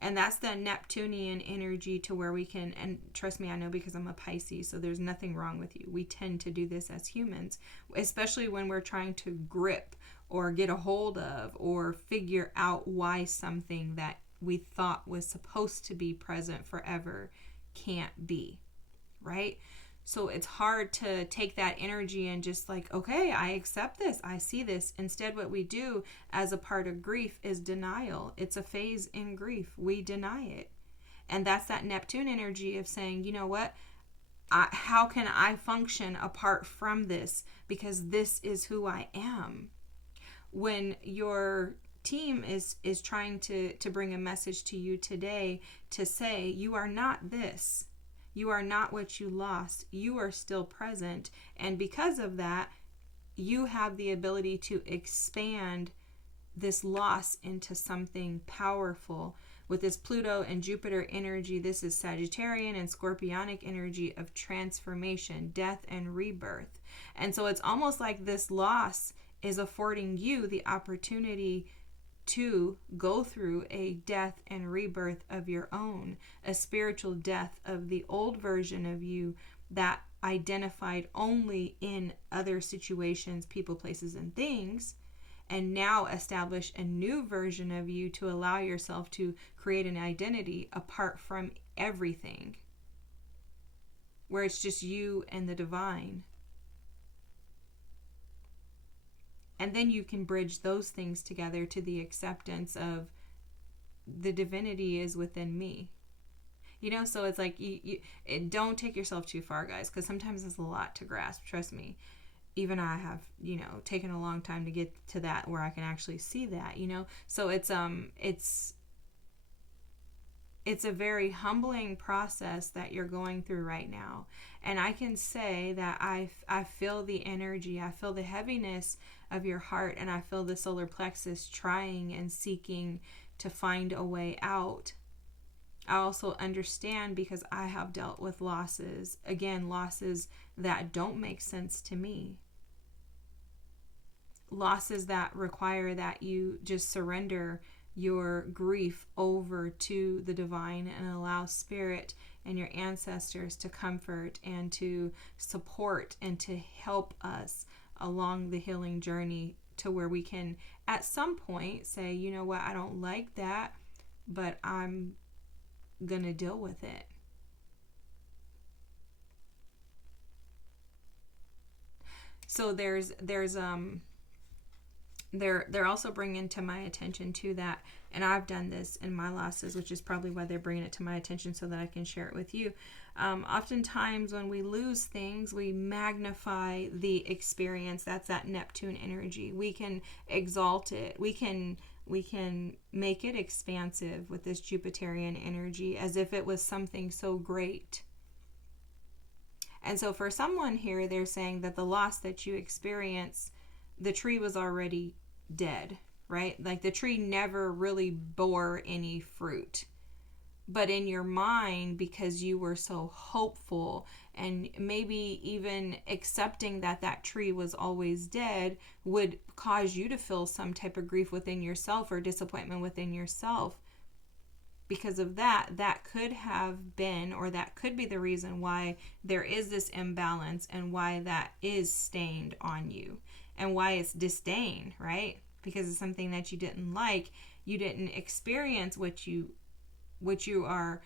And that's the Neptunian energy, to where we can, and trust me, I know because I'm a Pisces, so there's nothing wrong with you. We tend to do this as humans, especially when we're trying to grip or get a hold of or figure out why something that we thought was supposed to be present forever can't be, right? So it's hard to take that energy and just like, okay, I accept this. I see this. Instead, what we do as a part of grief is denial. It's a phase in grief. We deny it. And that's that Neptune energy of saying, you know what? How can I function apart from this? Because this is who I am. When your team is trying to bring a message to you today to say, you are not this. You are not what you lost. You are still present. And because of that, you have the ability to expand this loss into something powerful. With this Pluto and Jupiter energy, this is Sagittarian and Scorpionic energy of transformation, death, and rebirth. And so it's almost like this loss is affording you the opportunity to go through a death and rebirth of your own, a spiritual death of the old version of you that identified only in other situations, people, places, and things, and now establish a new version of you to allow yourself to create an identity apart from everything, where it's just you and the divine. And then you can bridge those things together to the acceptance of the divinity is within me. So it's like, don't take yourself too far, guys, because sometimes it's a lot to grasp. Trust me. Even I have, taken a long time to get to that where I can actually see that, So it's a very humbling process that you're going through right now. And I can say that I feel the energy, I feel the heaviness of your heart, and I feel the solar plexus trying and seeking to find a way out. I also understand because I have dealt with losses. Again, losses that don't make sense to me. Losses that require that you just surrender your grief over to the divine and allow spirit and your ancestors to comfort and to support and to help us along the healing journey to where we can at some point say, you know what, I don't like that, but I'm gonna deal with it. So they're also bringing to my attention too that, and I've done this in my losses, which is probably why they're bringing it to my attention so that I can share it with you. Oftentimes when we lose things, we magnify the experience. That's that Neptune energy. We can exalt it. We can make it expansive with this Jupiterian energy as if it was something so great. And so for someone here, they're saying that the loss that you experience, the tree was already dead, right? Like the tree never really bore any fruit. But in your mind, because you were so hopeful and maybe even accepting that that tree was always dead would cause you to feel some type of grief within yourself or disappointment within yourself. Because of that, that could have been, or that could be the reason why there is this imbalance and why that is stained on you and why it's disdain, right? Because it's something that you didn't like. You didn't experience what you are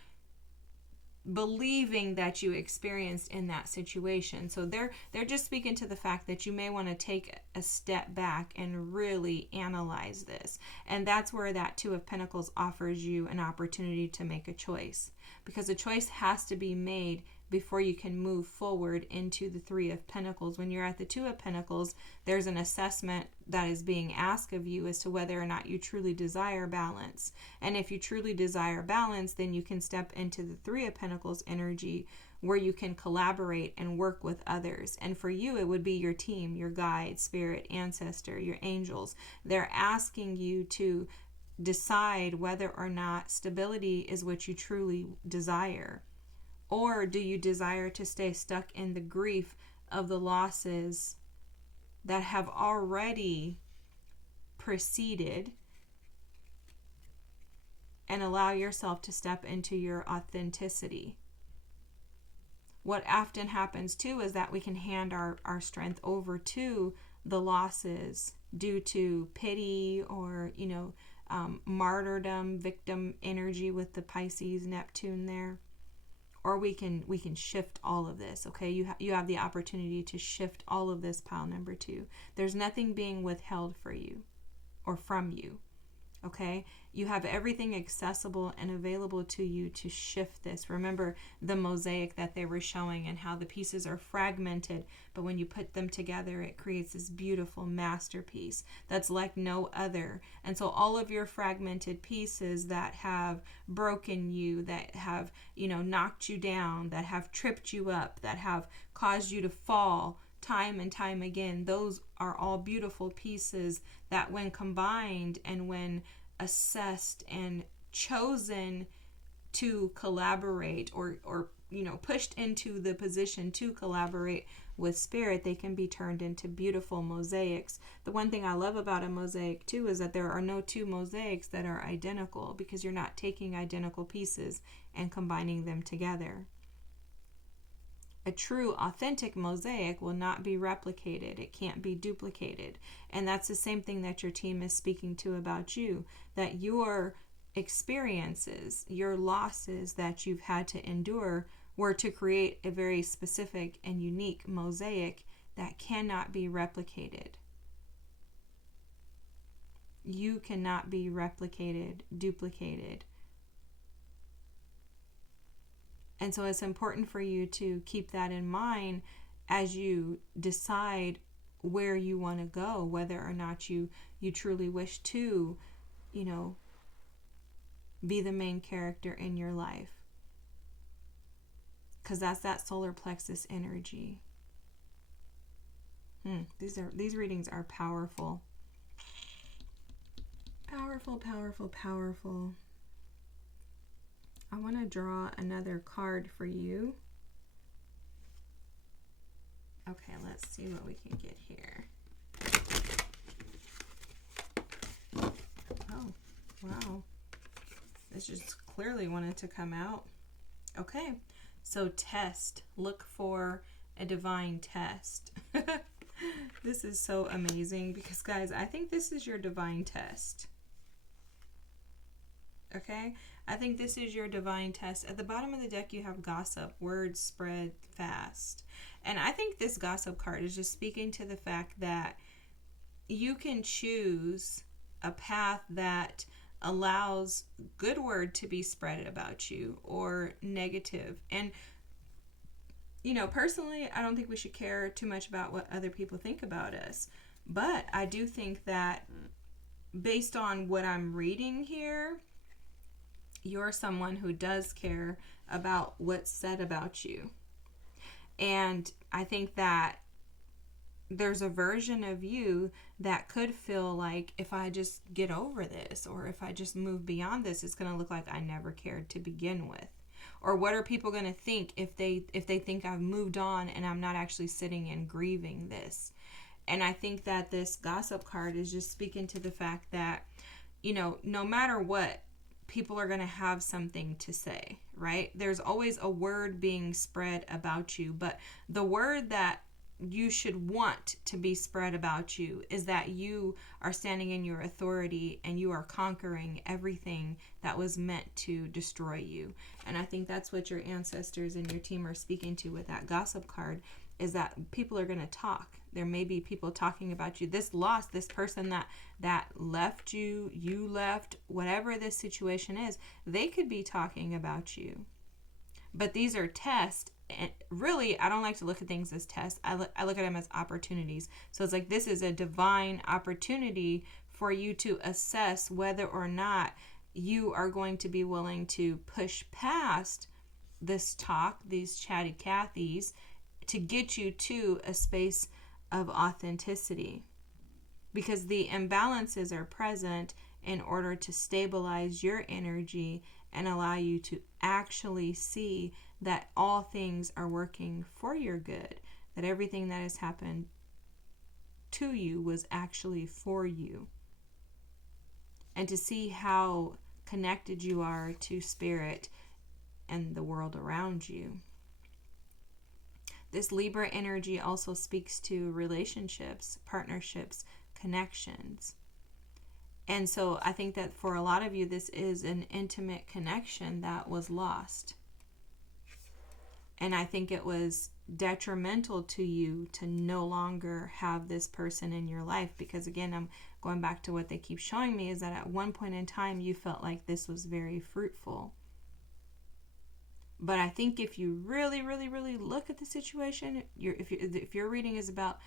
believing that you experienced in that situation. So they're just speaking to the fact that you may want to take a step back and really analyze this. And that's where that Two of Pentacles offers you an opportunity to make a choice, because a choice has to be made before you can move forward into the Three of Pentacles. When you're at the Two of Pentacles, there's an assessment that is being asked of you as to whether or not you truly desire balance. And if you truly desire balance, then you can step into the Three of Pentacles energy where you can collaborate and work with others. And for you, it would be your team, your guide, spirit, ancestor, your angels. They're asking you to decide whether or not stability is what you truly desire. Or do you desire to stay stuck in the grief of the losses that have already preceded and allow yourself to step into your authenticity? What often happens too is that we can hand our strength over to the losses due to pity or, martyrdom, victim energy with the Pisces, Neptune there. Or we can shift all of this, okay? You have the opportunity to shift all of this, pile number 2. There's nothing being withheld for you or from you, okay? You have everything accessible and available to you to shift this. Remember the mosaic that they were showing and how the pieces are fragmented, but when you put them together, it creates this beautiful masterpiece that's like no other. And so all of your fragmented pieces that have broken you, that have, knocked you down, that have tripped you up, that have caused you to fall time and time again, those are all beautiful pieces that when combined and when assessed and chosen to collaborate or pushed into the position to collaborate with spirit, they can be turned into beautiful mosaics. The one thing I love about a mosaic too is that there are no two mosaics that are identical, because you're not taking identical pieces and combining them together. a true, authentic mosaic will not be replicated. It can't be duplicated. And that's the same thing that your team is speaking to about you, that your experiences, your losses that you've had to endure were to create a very specific and unique mosaic that cannot be replicated. You cannot be replicated, duplicated. And so it's important for you to keep that in mind as you decide where you want to go, whether or not you truly wish to, be the main character in your life. Because that's that solar plexus energy. These readings are powerful. Powerful, powerful, powerful. I want to draw another card for you. Okay, let's see what we can get here. Oh, wow. This just clearly wanted to come out. Okay, so test. Look for a divine test. This is so amazing because, guys, I think this is your divine test. Okay? I think this is your divine test. At the bottom of the deck, you have gossip. Words spread fast. And I think this gossip card is just speaking to the fact that you can choose a path that allows good word to be spread about you or negative. And, personally, I don't think we should care too much about what other people think about us. But I do think that based on what I'm reading here, you're someone who does care about what's said about you. And I think that there's a version of you that could feel like if I just get over this or if I just move beyond this, it's going to look like I never cared to begin with. Or what are people going to think if they think I've moved on and I'm not actually sitting and grieving this? And I think that this gossip card is just speaking to the fact that, no matter what, people are going to have something to say, right? There's always a word being spread about you, but the word that you should want to be spread about you is that you are standing in your authority and you are conquering everything that was meant to destroy you. And I think that's what your ancestors and your team are speaking to with that gossip card, is that people are going to talk. There may be people talking about you. This loss, this person that left you, you left, whatever this situation is, they could be talking about you. But these are tests. And really, I don't like to look at things as tests. I look at them as opportunities. So it's like this is a divine opportunity for you to assess whether or not you are going to be willing to push past this talk, these chatty Cathys, to get you to a space of authenticity. Because the imbalances are present in order to stabilize your energy and allow you to actually see that all things are working for your good, that everything that has happened to you was actually for you. And to see how connected you are to spirit and the world around you. This Libra energy also speaks to relationships, partnerships, connections. And so I think that for a lot of you, this is an intimate connection that was lost. And I think it was detrimental to you to no longer have this person in your life. Because again, I'm going back to what they keep showing me, is that at one point in time, you felt like this was very fruitful. But I think if you really, really, really look at the situation, if your reading is about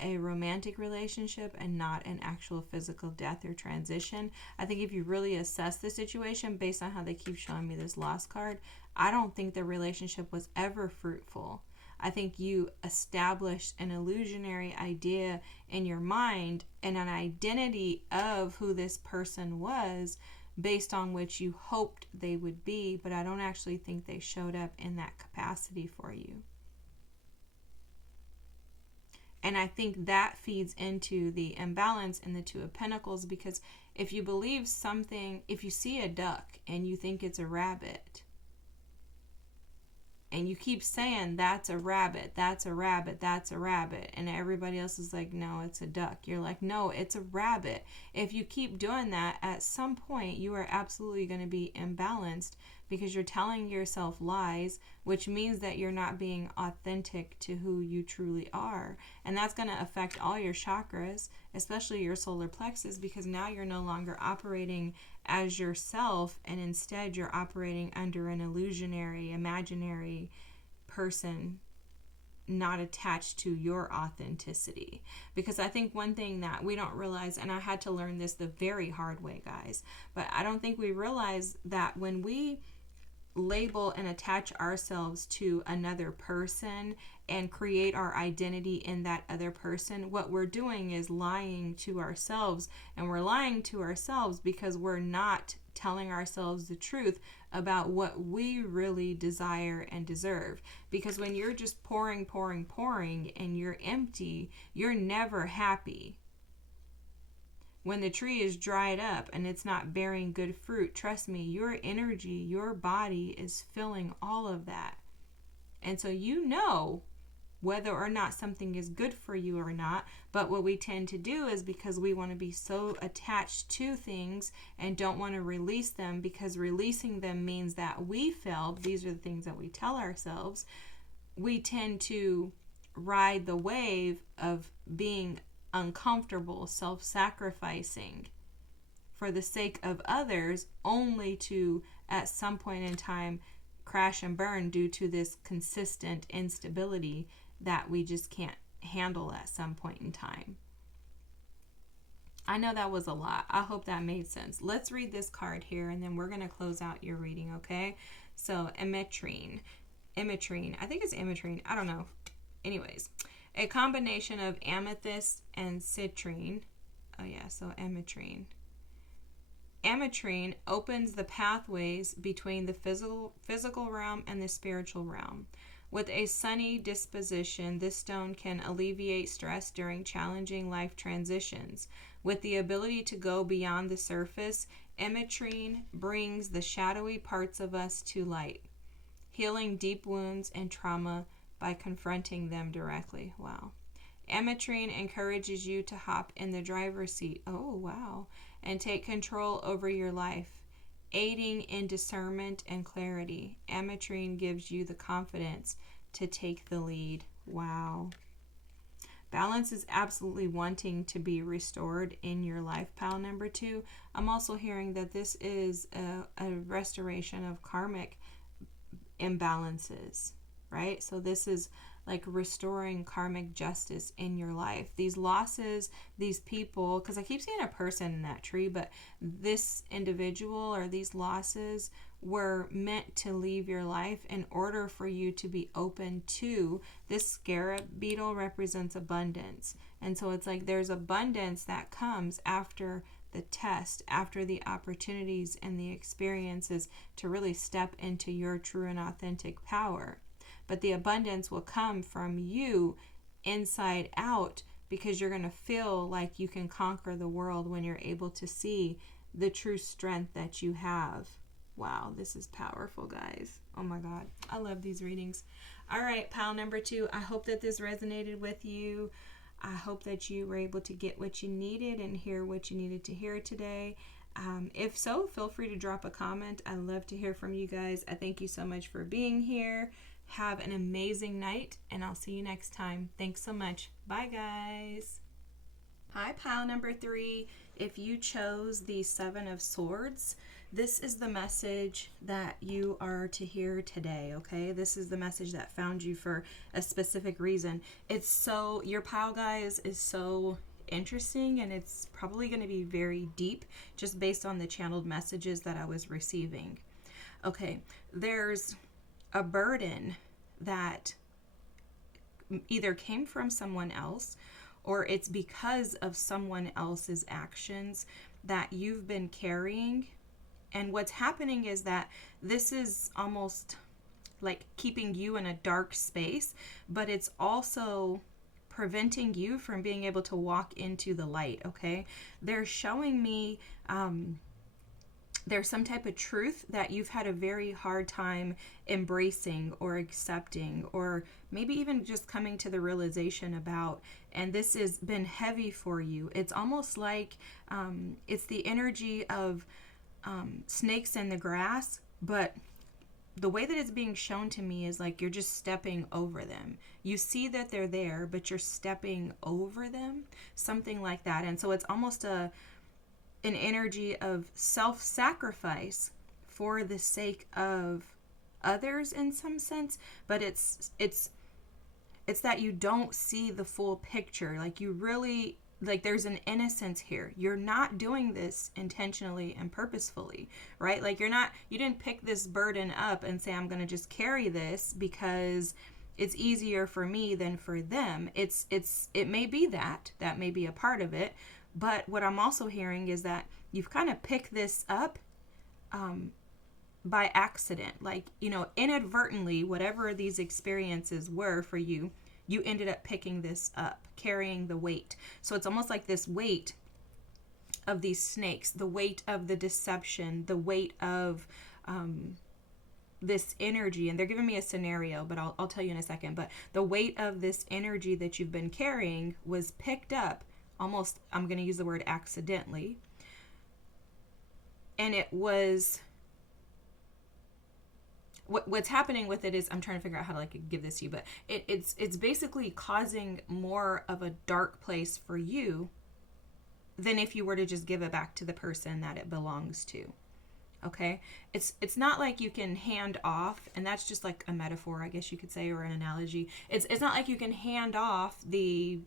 a romantic relationship and not an actual physical death or transition, I think if you really assess the situation based on how they keep showing me this lost card, I don't think the relationship was ever fruitful. I think you established an illusionary idea in your mind and an identity of who this person was based on which you hoped they would be, but I don't actually think they showed up in that capacity for you. And I think that feeds into the imbalance in the Two of Pentacles, because if you believe something, if you see a duck and you think it's a rabbit, and you keep saying, that's a rabbit, that's a rabbit, that's a rabbit, and everybody else is like, no, it's a duck. You're like, no, it's a rabbit. If you keep doing that, at some point you are absolutely going to be imbalanced, because you're telling yourself lies, which means that you're not being authentic to who you truly are. And that's going to affect all your chakras, especially your solar plexus, because now you're no longer operating as yourself, and instead you're operating under an illusionary, imaginary person, not attached to your authenticity. Because I think one thing that we don't realize, and I had to learn this the very hard way, guys, but I don't think we realize that when we label and attach ourselves to another person and create our identity in that other person, what we're doing is lying to ourselves. And we're lying to ourselves because we're not telling ourselves the truth about what we really desire and deserve. Because when you're just pouring and you're empty, you're never happy. When the tree is dried up and it's not bearing good fruit, trust me, your energy, your body is filling all of that. And so you know whether or not something is good for you or not. But what we tend to do is, because we want to be so attached to things and don't want to release them, because releasing them means that we failed. These are the things that we tell ourselves. We tend to ride the wave of being uncomfortable, self-sacrificing for the sake of others, only to at some point in time crash and burn due to this consistent instability that we just can't handle at some point in time. I know that was a lot. I hope that made sense. Let's read this card here, and then we're going to close out your reading, okay? So, Emetrine. I think it's Emetrine. I don't know. Anyways, a combination of amethyst and citrine. Oh yeah, so Emetrine. Ametrine opens the pathways between the physical realm and the spiritual realm. With a sunny disposition, this stone can alleviate stress during challenging life transitions. With the ability to go beyond the surface, Emetrine brings the shadowy parts of us to light, healing deep wounds and trauma by confronting them directly. Wow. Ametrine encourages you to hop in the driver's seat. Oh, wow. And take control over your life, aiding in discernment and clarity. Ametrine gives you the confidence to take the lead. Wow. Balance is absolutely wanting to be restored in your life, pile number 2. I'm also hearing that this is a restoration of karmic imbalances, right? So this is like restoring karmic justice in your life. These losses, these people, because I keep seeing a person in that tree, but this individual or these losses were meant to leave your life in order for you to be open to. This scarab beetle represents abundance. And so it's like there's abundance that comes after the test, after the opportunities and the experiences to really step into your true and authentic power. But the abundance will come from you inside out, because you're going to feel like you can conquer the world when you're able to see the true strength that you have. Wow, this is powerful, guys. Oh my God, I love these readings. All right, pile number 2, I hope that this resonated with you. I hope that you were able to get what you needed and hear what you needed to hear today. If so, feel free to drop a comment. I love to hear from you guys. I thank you so much for being here. Have an amazing night, and I'll see you next time. Thanks so much. Bye, guys. Hi, pile number 3. If you chose the 7 of Swords, this is the message that you are to hear today, okay? This is the message that found you for a specific reason. It's so, your pile, guys, is so interesting, and it's probably going to be very deep just based on the channeled messages that I was receiving. Okay, there's a burden that either came from someone else, or it's because of someone else's actions that you've been carrying. And what's happening is that this is almost like keeping you in a dark space, but it's also preventing you from being able to walk into the light, okay? They're showing me there's some type of truth that you've had a very hard time embracing or accepting, or maybe even just coming to the realization about, and this has been heavy for you. It's almost like it's the energy of snakes in the grass, but the way that it's being shown to me is like you're just stepping over them. You see that they're there, but you're stepping over them, something like that. And so it's almost an energy of self-sacrifice for the sake of others in some sense, but it's that you don't see the full picture. Like you really, like there's an innocence here. You're not doing this intentionally and purposefully, right? Like you didn't pick this burden up and say, I'm going to just carry this because it's easier for me than for them. It may be that may be a part of it. But what I'm also hearing is that you've kind of picked this up by accident. Like, inadvertently, whatever these experiences were for you, you ended up picking this up, carrying the weight. So it's almost like this weight of these snakes, the weight of the deception, the weight of this energy. And they're giving me a scenario, but I'll tell you in a second. But the weight of this energy that you've been carrying was picked up almost, I'm going to use the word accidentally. And it was, what's happening with it is, I'm trying to figure out how to give this to you, but it's basically causing more of a dark place for you than if you were to just give it back to the person that it belongs to. Okay? It's not like you can hand off, and that's just like a metaphor, I guess you could say, or an analogy. It's not like you can hand off the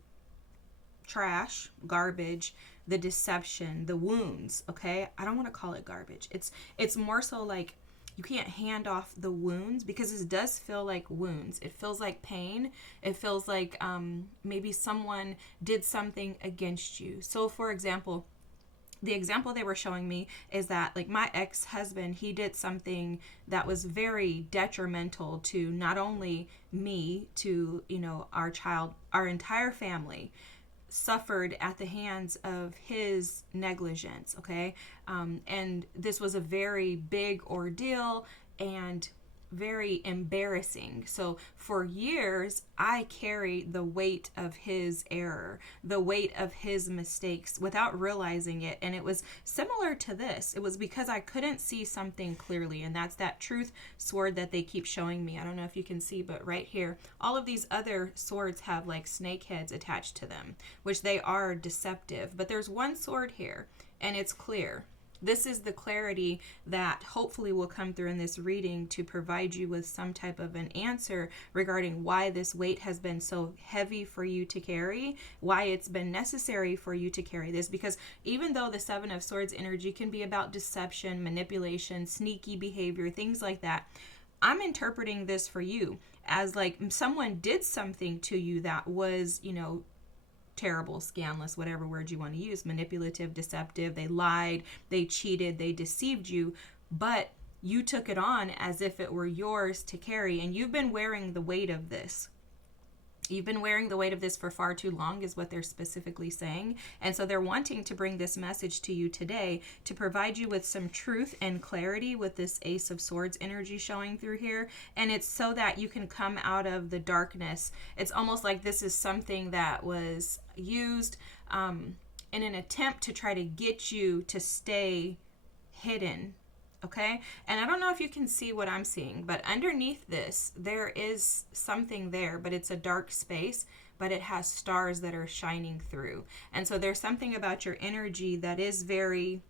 trash, garbage, the deception, the wounds, okay? I don't want to call it garbage. It's more so like you can't hand off the wounds, because it does feel like wounds. It feels like pain. It feels like maybe someone did something against you. So for example, the example they were showing me is that like my ex-husband, he did something that was very detrimental to not only me, to, our child, our entire family suffered at the hands of his negligence, okay? And this was a very big ordeal and very embarrassing. So for years, I carried the weight of his error, the weight of his mistakes without realizing it. And it was similar to this. It was because I couldn't see something clearly. And that's that truth sword that they keep showing me. I don't know if you can see, but right here, all of these other swords have like snake heads attached to them, which they are deceptive. But there's one sword here and it's clear. This is the clarity that hopefully will come through in this reading to provide you with some type of an answer regarding why this weight has been so heavy for you to carry, why it's been necessary for you to carry this. Because even though the Seven of Swords energy can be about deception, manipulation, sneaky behavior, things like that, I'm interpreting this for you as like someone did something to you that was, terrible, scandalous, whatever word you want to use, manipulative, deceptive, they lied, they cheated, they deceived you, but you took it on as if it were yours to carry, and you've been wearing the weight of this. You've been wearing the weight of this for far too long is what they're specifically saying. And so they're wanting to bring this message to you today to provide you with some truth and clarity with this Ace of Swords energy showing through here. And it's so that you can come out of the darkness. It's almost like this is something that was used in an attempt to try to get you to stay hidden. Okay, and I don't know if you can see what I'm seeing, but underneath this, there is something there, but it's a dark space, but it has stars that are shining through. And so there's something about your energy that is very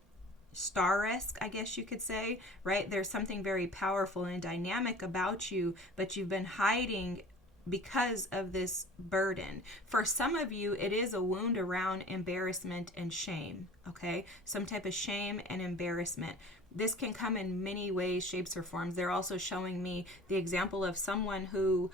star-esque, I guess you could say, right? There's something very powerful and dynamic about you, but you've been hiding because of this burden. For some of you, it is a wound around embarrassment and shame, okay? Some type of shame and embarrassment. This can come in many ways, shapes, or forms. They're also showing me the example of someone who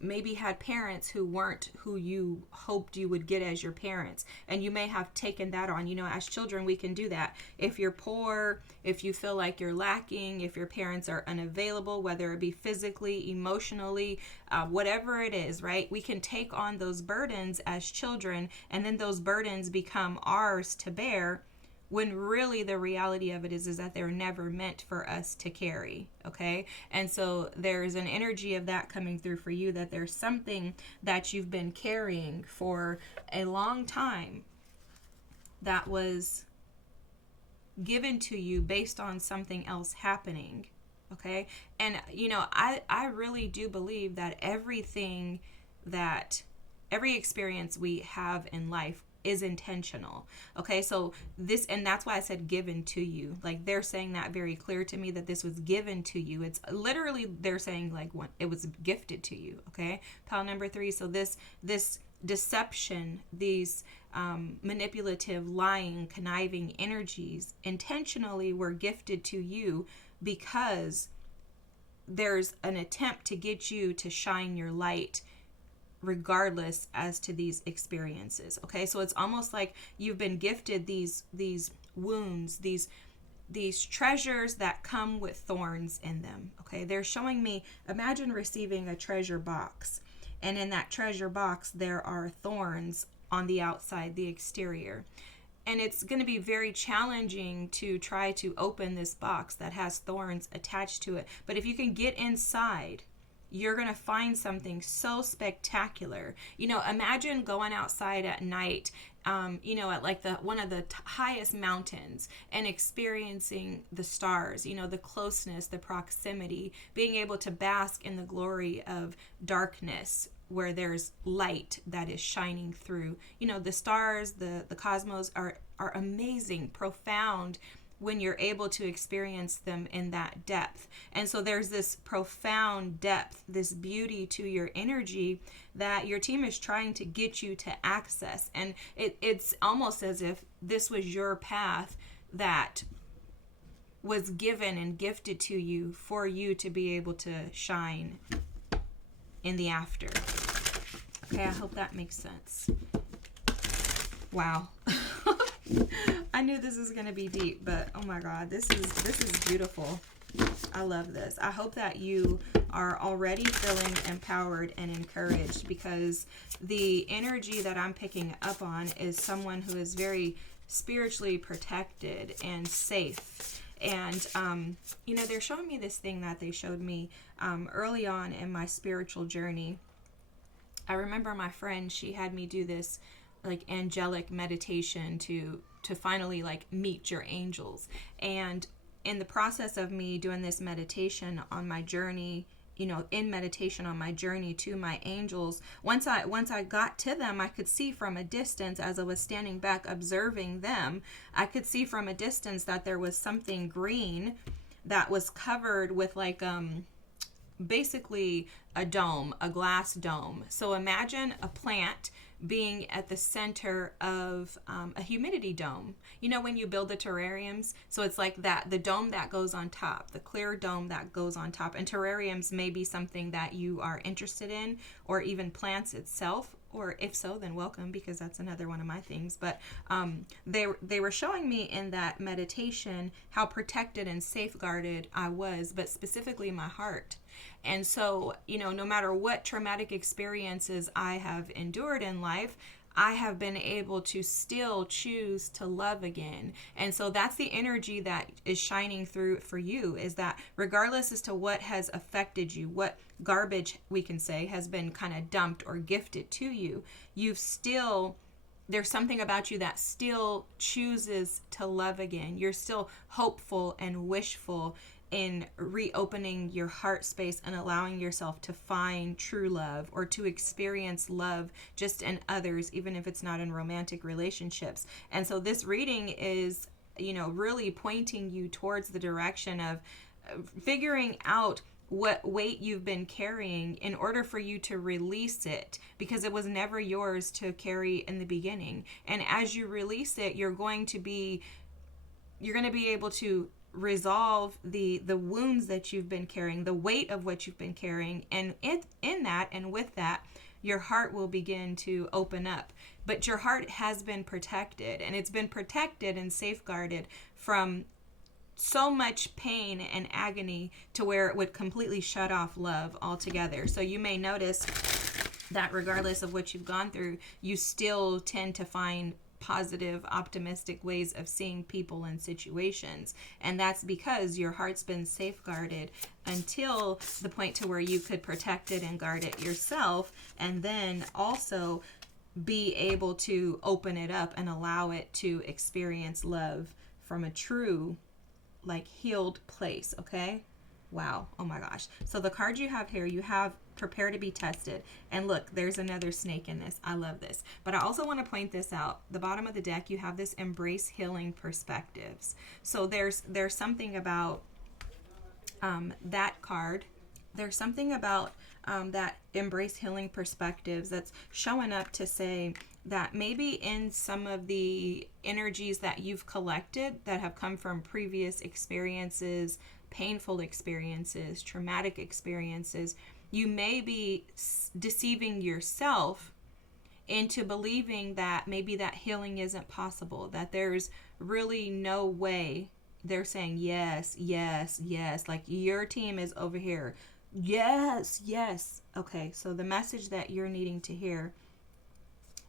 maybe had parents who weren't who you hoped you would get as your parents. And you may have taken that on. As children, we can do that. If you're poor, if you feel like you're lacking, if your parents are unavailable, whether it be physically, emotionally, whatever it is, right? We can take on those burdens as children, and then those burdens become ours to bear when really the reality of it is that they're never meant for us to carry. Okay, and so there's an energy of that coming through for you, that there's something that you've been carrying for a long time that was given to you based on something else happening. Okay, and I really do believe that every experience we have in life is intentional. Okay, so this, and that's why I said given to you. Like, they're saying that very clear to me, that this was given to you. It's literally, they're saying like it was gifted to you. Okay, pile number 3. So this deception, these manipulative, lying, conniving energies intentionally were gifted to you, because there's an attempt to get you to shine your light regardless as to these experiences. Okay, so it's almost like you've been gifted these wounds, these treasures that come with thorns in them. Okay, they're showing me, imagine receiving a treasure box, and in that treasure box there are thorns on the outside, the exterior. And it's going to be very challenging to try to open this box that has thorns attached to it. But if you can get inside, you're going to find something so spectacular. Imagine going outside at night, at like one of the highest mountains, and experiencing the stars, the closeness, the proximity, being able to bask in the glory of darkness, where there's light that is shining through. The stars, the cosmos are amazing, profound, when you're able to experience them in that depth. And so there's this profound depth, this beauty to your energy that your team is trying to get you to access. And it's almost as if this was your path that was given and gifted to you for you to be able to shine in the after. Okay, I hope that makes sense. Wow. I knew this was going to be deep, but oh my God, this is beautiful. I love this. I hope that you are already feeling empowered and encouraged, because the energy that I'm picking up on is someone who is very spiritually protected and safe. And, they're showing me this thing that they showed me early on in my spiritual journey. I remember my friend, she had me do this like angelic meditation to finally like meet your angels. And in the process of me doing this meditation on my journey, in meditation on my journey to my angels, once I got to them, I could see from a distance, as I was standing back observing them, I could see from a distance that there was something green that was covered with like basically a dome, a glass dome. So imagine a plant being at the center of a humidity dome. When you build the terrariums, so it's like that, the dome that goes on top, the clear dome that goes on top. And terrariums may be something that you are interested in, or even plants itself, or if so, then welcome, because that's another one of my things. But they were showing me in that meditation how protected and safeguarded I was, but specifically my heart. And so, no matter what traumatic experiences I have endured in life, I have been able to still choose to love again. And so that's the energy that is shining through for you, is that regardless as to what has affected you, what garbage, we can say, has been kind of dumped or gifted to you, there's something about you that still chooses to love again. You're still hopeful and wishful in reopening your heart space and allowing yourself to find true love, or to experience love just in others, even if it's not in romantic relationships. And so this reading is, really pointing you towards the direction of figuring out what weight you've been carrying in order for you to release it, because it was never yours to carry in the beginning. And as you release it, you're going to be able to resolve the wounds that you've been carrying, the weight of what you've been carrying, and in that and with that, your heart will begin to open up. But your heart has been protected, and it's been protected and safeguarded from so much pain and agony to where it would completely shut off love altogether. So you may notice that regardless of what you've gone through, you still tend to find positive, optimistic ways of seeing people and situations. And that's because your heart's been safeguarded until the point to where you could protect it and guard it yourself, and then also be able to open it up and allow it to experience love from a true, like, healed place. Okay. Wow. Oh my gosh. So the card you have here, you have prepare to be tested. And look, there's another snake in this. I love this. But I also want to point this out. The bottom of the deck, you have this embrace healing perspectives. So there's something about that card. There's something about that embrace healing perspectives that's showing up to say that maybe in some of the energies that you've collected that have come from previous experiences, painful experiences, traumatic experiences, you may be deceiving yourself into believing that maybe that healing isn't possible, that there's really no way. They're saying yes, yes, yes, like your team is over here. Yes, yes. Okay, so the message that you're needing to hear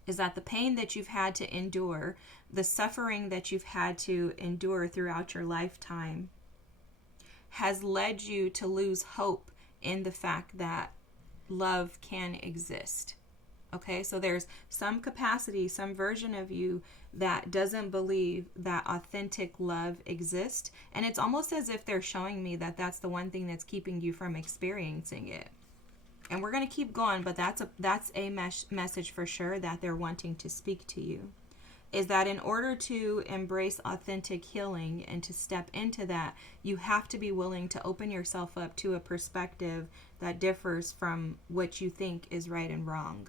is that the pain that you've had to endure, the suffering that you've had to endure throughout your lifetime, has led you to lose hope in the fact that love can exist. Okay, so there's some capacity, some version of you that doesn't believe that authentic love exists. And it's almost as if they're showing me that that's the one thing that's keeping you from experiencing it. And we're going to keep going, but that's a message for sure that they're wanting to speak to you. Is that in order to embrace authentic healing and to step into that, you have to be willing to open yourself up to a perspective that differs from what you think is right and wrong.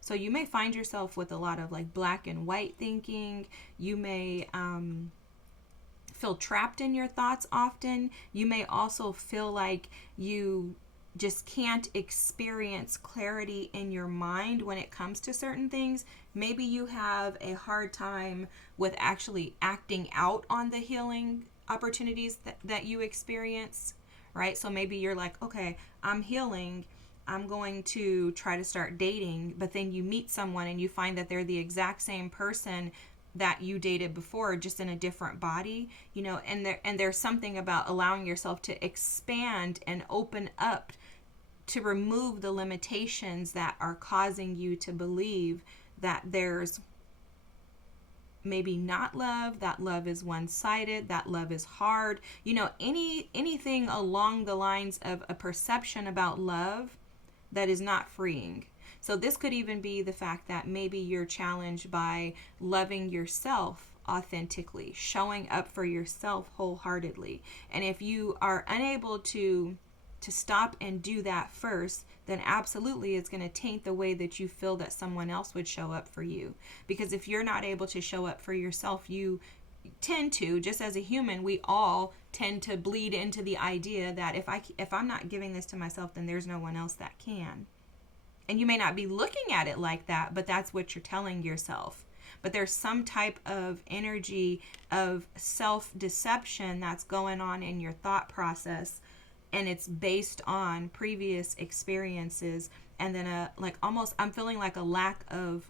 So you may find yourself with a lot of like black and white thinking. You may feel trapped in your thoughts often. You may also feel like you just can't experience clarity in your mind when it comes to certain things. Maybe you have a hard time with actually acting out on the healing opportunities that you experience, right? So maybe you're like, okay, I'm healing, I'm going to try to start dating, but then you meet someone and you find that they're the exact same person that you dated before, just in a different body, you know, and there's something about allowing yourself to expand and open up to remove the limitations that are causing you to believe that there's maybe not love, that love is one-sided, that love is hard, you know, anything along the lines of a perception about love that is not freeing. So this could even be the fact that maybe you're challenged by loving yourself authentically, showing up for yourself wholeheartedly. And if you are unable to stop and do that first, then absolutely it's going to taint the way that you feel that someone else would show up for you. Because if you're not able to show up for yourself, you tend to, just as a human, we all tend to bleed into the idea that if I'm not giving this to myself, then there's no one else that can. And you may not be looking at it like that, but that's what you're telling yourself. But there's some type of energy of self-deception that's going on in your thought process, and it's based on previous experiences, and then I'm feeling like a lack of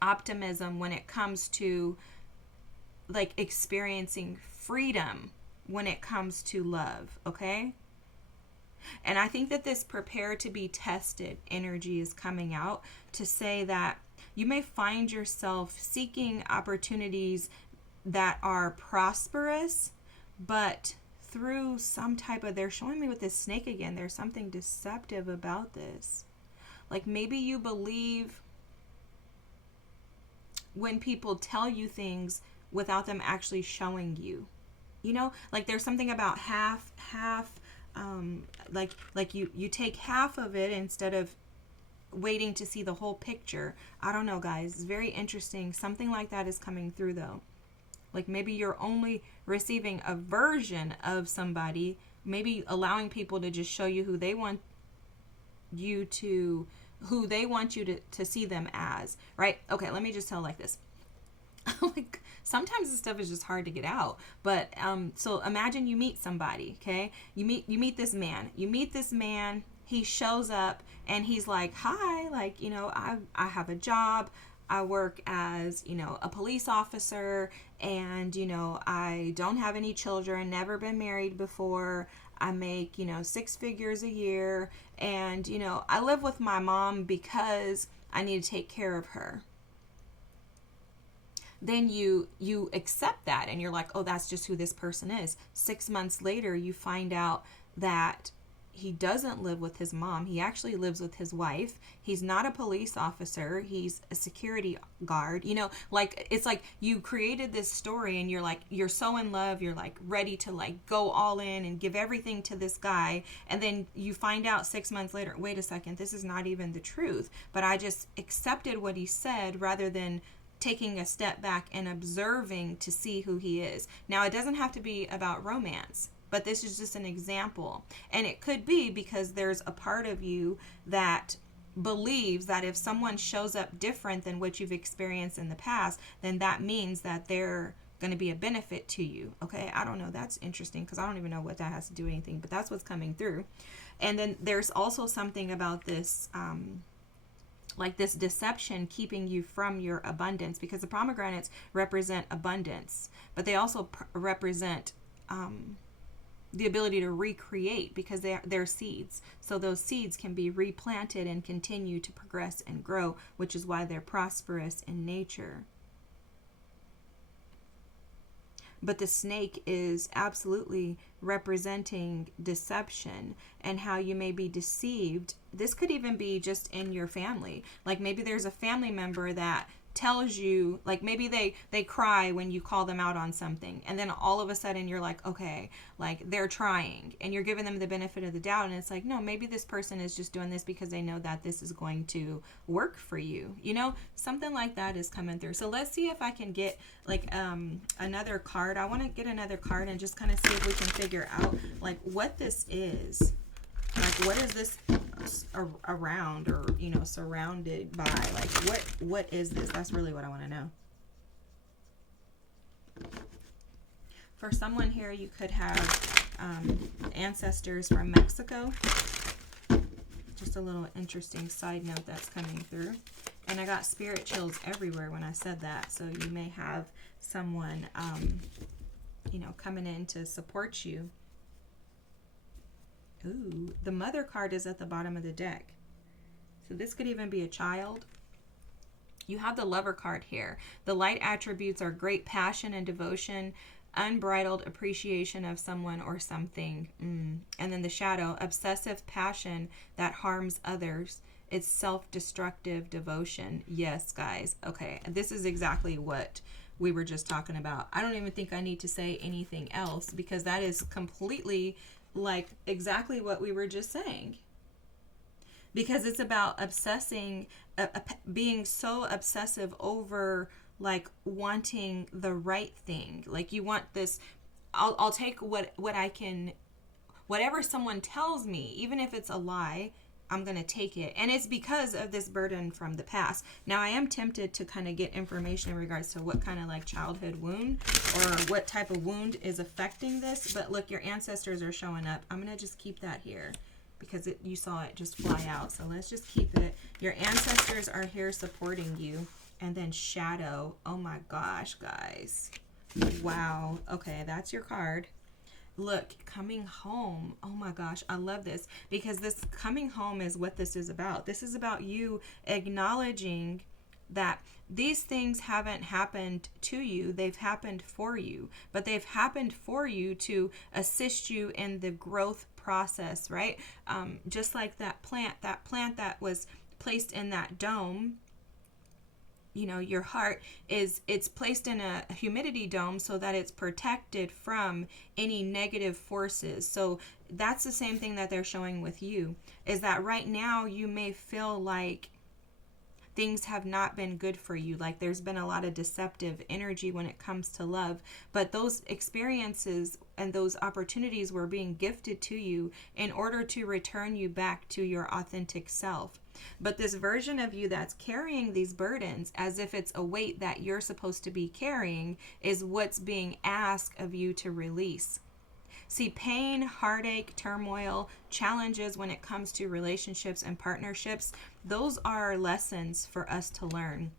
optimism when it comes to like experiencing freedom when it comes to love, okay? And I think that this prepare to be tested energy is coming out to say that you may find yourself seeking opportunities that are prosperous, but through some type of, they're showing me with this snake again, there's something deceptive about this. Like maybe you believe when people tell you things without them actually showing you, you know, like there's something about half, like you take half of it instead of waiting to see the whole picture. I don't know, guys. It's very interesting. Something like that is coming through though. Like maybe you're only receiving a version of somebody, maybe allowing people to just show you who they want you to see them as, right? Okay, let me just tell like this. Like sometimes this stuff is just hard to get out. But so imagine you meet somebody, okay? You meet this man. He shows up and he's like, "Hi, like, you know, I have a job. I work as, a police officer, and, I don't have any children, never been married before. I make, 6 figures a year, and, I live with my mom because I need to take care of her. Then you accept that, and you're like, oh, that's just who this person is. 6 months later, you find out that he doesn't live with his mom. He actually lives with his wife. He's not a police officer. He's a security guard. It's like you created this story, and you're so in love. You're like ready to like go all in and give everything to this guy. And then you find out 6 months later, wait a second, this is not even the truth. But I just accepted what he said rather than taking a step back and observing to see who he is. Now, it doesn't have to be about romance, but this is just an example. And it could be because there's a part of you that believes that if someone shows up different than what you've experienced in the past, then that means that they're going to be a benefit to you. Okay, I don't know. That's interesting because I don't even know what that has to do with anything, but that's what's coming through. And then there's also something about this, like this deception keeping you from your abundance, because the pomegranates represent abundance, but they also represent the ability to recreate, because they're seeds. So those seeds can be replanted and continue to progress and grow, which is why they're prosperous in nature. But the snake is absolutely representing deception and how you may be deceived. This could even be just in your family. Like maybe there's a family member that tells you, like maybe they cry when you call them out on something, and then all of a sudden you're like, okay, like they're trying, and you're giving them the benefit of the doubt, and it's like, no, maybe this person is just doing this because they know that this is going to work for you. Something like that is coming through. So let's see if I can get like another card. I want to get another card and just kind of see if we can figure out like what this is. Like, what is this around, or surrounded by? Like, what is this? That's really what I want to know. For someone here, you could have ancestors from Mexico. Just a little interesting side note that's coming through. And I got spirit chills everywhere when I said that. So you may have someone, coming in to support you. Ooh, the mother card is at the bottom of the deck. So this could even be a child. You have the lover card here. The light attributes are great passion and devotion, unbridled appreciation of someone or something. And then the shadow, obsessive passion that harms others. It's self-destructive devotion. Yes, guys. Okay, this is exactly what we were just talking about. I don't even think I need to say anything else, because that is completely like exactly what we were just saying, because it's about obsessing, being so obsessive over like wanting the right thing. Like you want this, I'll take what I can, whatever someone tells me, even if it's a lie, I'm going to take it. And it's because of this burden from the past. Now, I am tempted to kind of get information in regards to what kind of like childhood wound or what type of wound is affecting this. But look, your ancestors are showing up. I'm going to just keep that here because you saw it just fly out. So let's just keep it. Your ancestors are here supporting you. And then shadow. Oh my gosh, guys. Wow. Okay, that's your card. Look, coming home. Oh my gosh, I love this, because this coming home is what this is about. This is about you acknowledging that these things haven't happened to you. They've happened for you, but they've happened for you to assist you in the growth process, right? Just like that plant that was placed in that dome. Your heart it's placed in a humidity dome so that it's protected from any negative forces. So that's the same thing that they're showing with you, is that right now you may feel like things have not been good for you. Like there's been a lot of deceptive energy when it comes to love, but those experiences and those opportunities were being gifted to you in order to return you back to your authentic self. But this version of you that's carrying these burdens as if it's a weight that you're supposed to be carrying is what's being asked of you to release. See, pain, heartache, turmoil, challenges when it comes to relationships and partnerships, those are lessons for us to learn.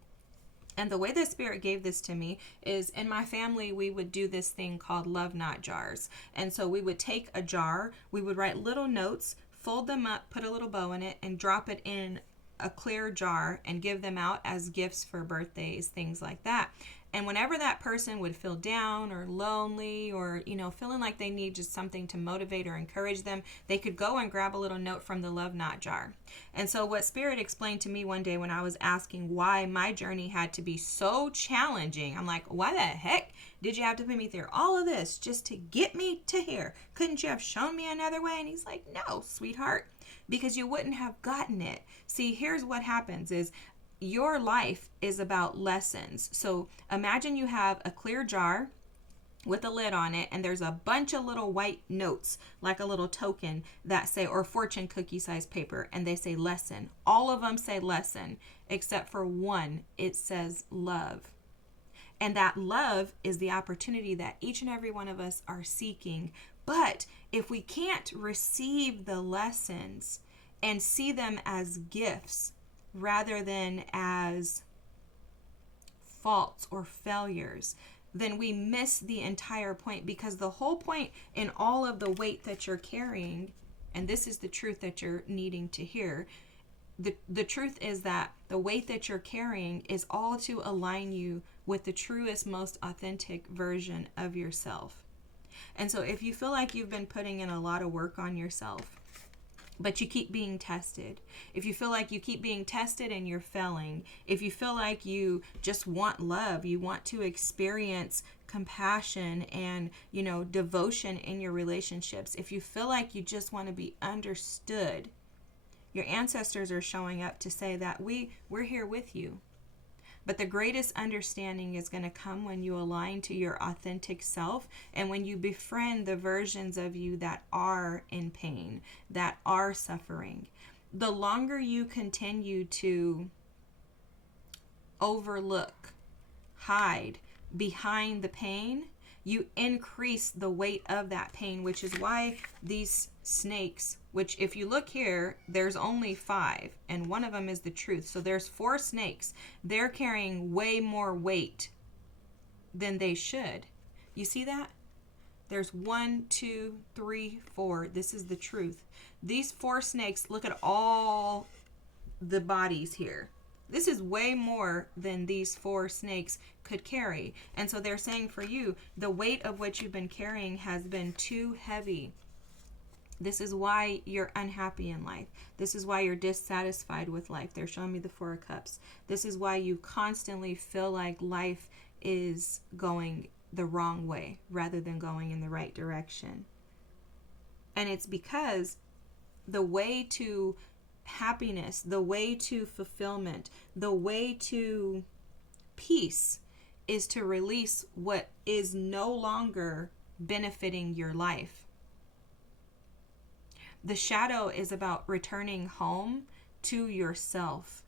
And the way the Spirit gave this to me is, in my family, we would do this thing called love knot jars. And so we would take a jar, we would write little notes, fold them up, put a little bow in it, and drop it in a clear jar and give them out as gifts for birthdays, things like that. And whenever that person would feel down or lonely or, feeling like they need just something to motivate or encourage them, they could go and grab a little note from the love knot jar. And so what Spirit explained to me one day when I was asking why my journey had to be so challenging, I'm like, why the heck did you have to put me through all of this just to get me to here? Couldn't you have shown me another way? And he's like, no, sweetheart, because you wouldn't have gotten it. See, here's what happens is, your life is about lessons. So imagine you have a clear jar with a lid on it, and there's a bunch of little white notes, like a little token that say, or fortune cookie size paper, and they say lesson. All of them say lesson, except for one, it says love. And that love is the opportunity that each and every one of us are seeking. But if we can't receive the lessons and see them as gifts, rather than as faults or failures, then we miss the entire point. Because the whole point in all of the weight that you're carrying, and this is the truth that you're needing to hear, the truth is that the weight that you're carrying is all to align you with the truest, most authentic version of yourself. And so if you feel like you've been putting in a lot of work on yourself, but you keep being tested, if you feel like you keep being tested and you're failing, if you feel like you just want love, you want to experience compassion and, devotion in your relationships, if you feel like you just want to be understood, your ancestors are showing up to say that we're here with you. But the greatest understanding is going to come when you align to your authentic self and when you befriend the versions of you that are in pain, that are suffering. The longer you continue to overlook, hide behind the pain, you increase the weight of that pain, which is why these snakes, which if you look here, there's only 5, and one of them is the truth. So there's 4 snakes. They're carrying way more weight than they should. You see that? There's 1, 2, 3, 4. This is the truth. These 4 snakes, look at all the bodies here. This is way more than these 4 snakes could carry. And so they're saying for you, the weight of what you've been carrying has been too heavy. This is why you're unhappy in life. This is why you're dissatisfied with life. They're showing me the 4 of Cups. This is why you constantly feel like life is going the wrong way rather than going in the right direction. And it's because the way to happiness, the way to fulfillment, the way to peace is to release what is no longer benefiting your life. The shadow is about returning home to yourself,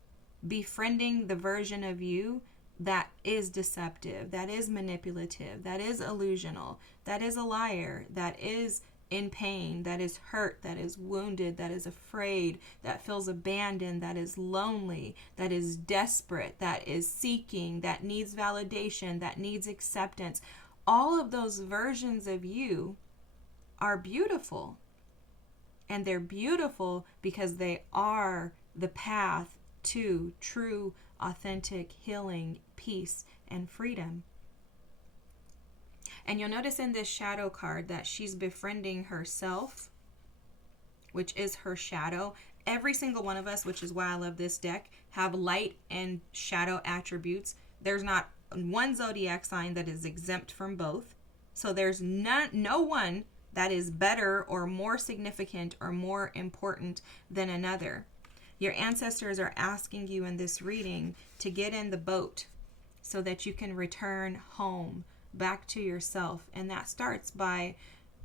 befriending the version of you that is deceptive, that is manipulative, that is illusional, that is a liar, that is in pain, that is hurt, that is wounded, that is afraid, that feels abandoned, that is lonely, that is desperate, that is seeking, that needs validation, that needs acceptance. All of those versions of you are beautiful. And they're beautiful because they are the path to true, authentic healing, peace, and freedom. And you'll notice in this shadow card that she's befriending herself, which is her shadow. Every single one of us, which is why I love this deck, have light and shadow attributes. There's not one zodiac sign that is exempt from both. So there's no one that is better or more significant or more important than another. Your ancestors are asking you in this reading to get in the boat so that you can return home, back to yourself. And that starts by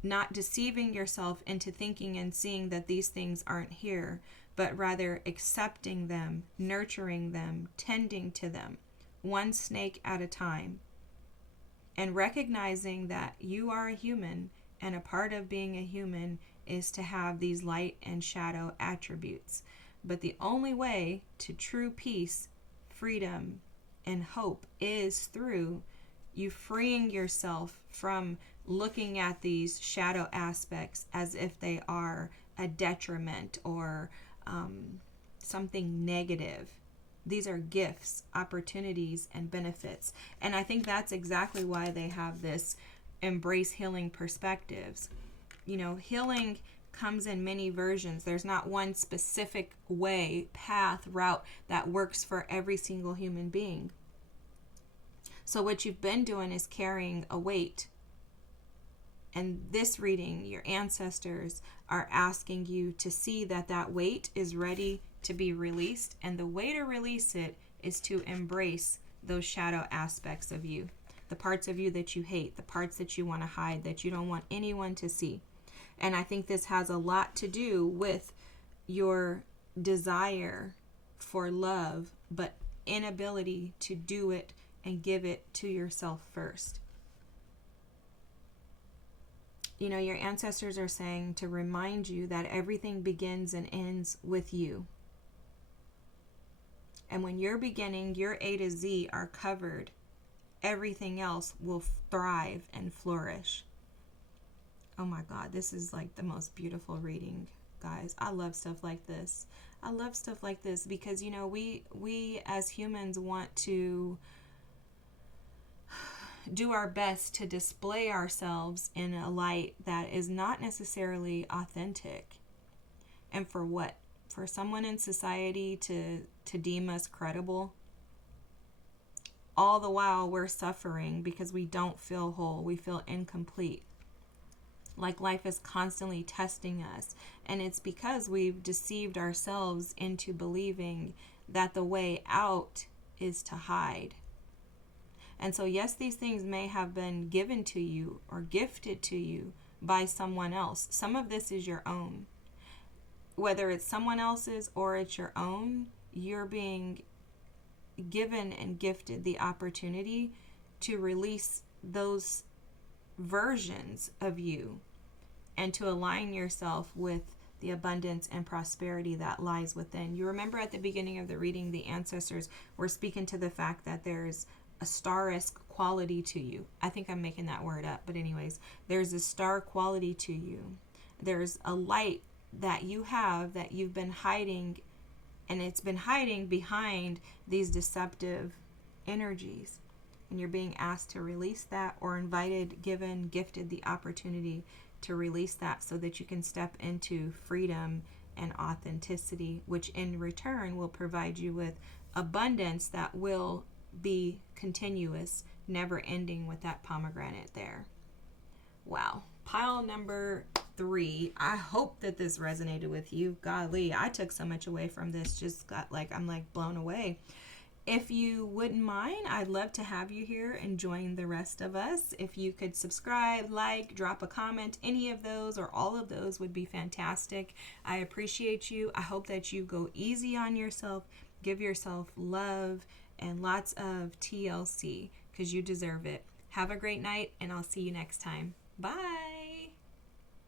not deceiving yourself into thinking and seeing that these things aren't here, but rather accepting them, nurturing them, tending to them, one snake at a time, and recognizing that you are a human, and a part of being a human is to have these light and shadow attributes. But the only way to true peace, freedom, and hope is through you freeing yourself from looking at these shadow aspects as if they are a detriment or something negative. These are gifts, opportunities, and benefits. And I think that's exactly why they have this embrace healing perspectives. You know, healing comes in many versions. There's not one specific way, path, route that works for every single human being. So what you've been doing is carrying a weight. And this reading, your ancestors are asking you to see that that weight is ready to be released. And the way to release it is to embrace those shadow aspects of you. The parts of you that you hate, the parts that you want to hide, that you don't want anyone to see. And I think this has a lot to do with your desire for love, but inability to do it and give it to yourself first. You know, your ancestors are saying to remind you that everything begins and ends with you. And when you're beginning, your A to Z are covered. Everything else will thrive and flourish. Oh my God, this is like the most beautiful reading, guys. I love stuff like this. I love stuff like this because, you know, we as humans want to do our best to display ourselves in a light that is not necessarily authentic. And for what? For someone in society to deem us credible? All the while we're suffering because we don't feel whole. We feel incomplete. Like life is constantly testing us. And it's because we've deceived ourselves into believing that the way out is to hide. And so, yes, these things may have been given to you or gifted to you by someone else. Some of this is your own. Whether it's someone else's or it's your own, you're being given and gifted the opportunity to release those versions of you and to align yourself with the abundance and prosperity that lies within. You remember at the beginning of the reading, the ancestors were speaking to the fact that there's a star-esque quality to you. I think I'm making that word up, but anyways, there's a star quality to you. There's a light that you have that you've been hiding, and it's been hiding behind these deceptive energies. And you're being asked to release that, or invited, given, gifted the opportunity to release that so that you can step into freedom and authenticity, which in return will provide you with abundance that will be continuous, never ending, with that pomegranate there. Wow. Pile number 3. I hope that this resonated with you. Golly, I took so much away from this. Just got like, I'm like blown away. If you wouldn't mind, I'd love to have you here and join the rest of us. If you could subscribe, like, drop a comment, any of those or all of those would be fantastic. I appreciate you. I hope that you go easy on yourself, give yourself love, and lots of TLC because you deserve it. Have a great night, and I'll see you next time. Bye.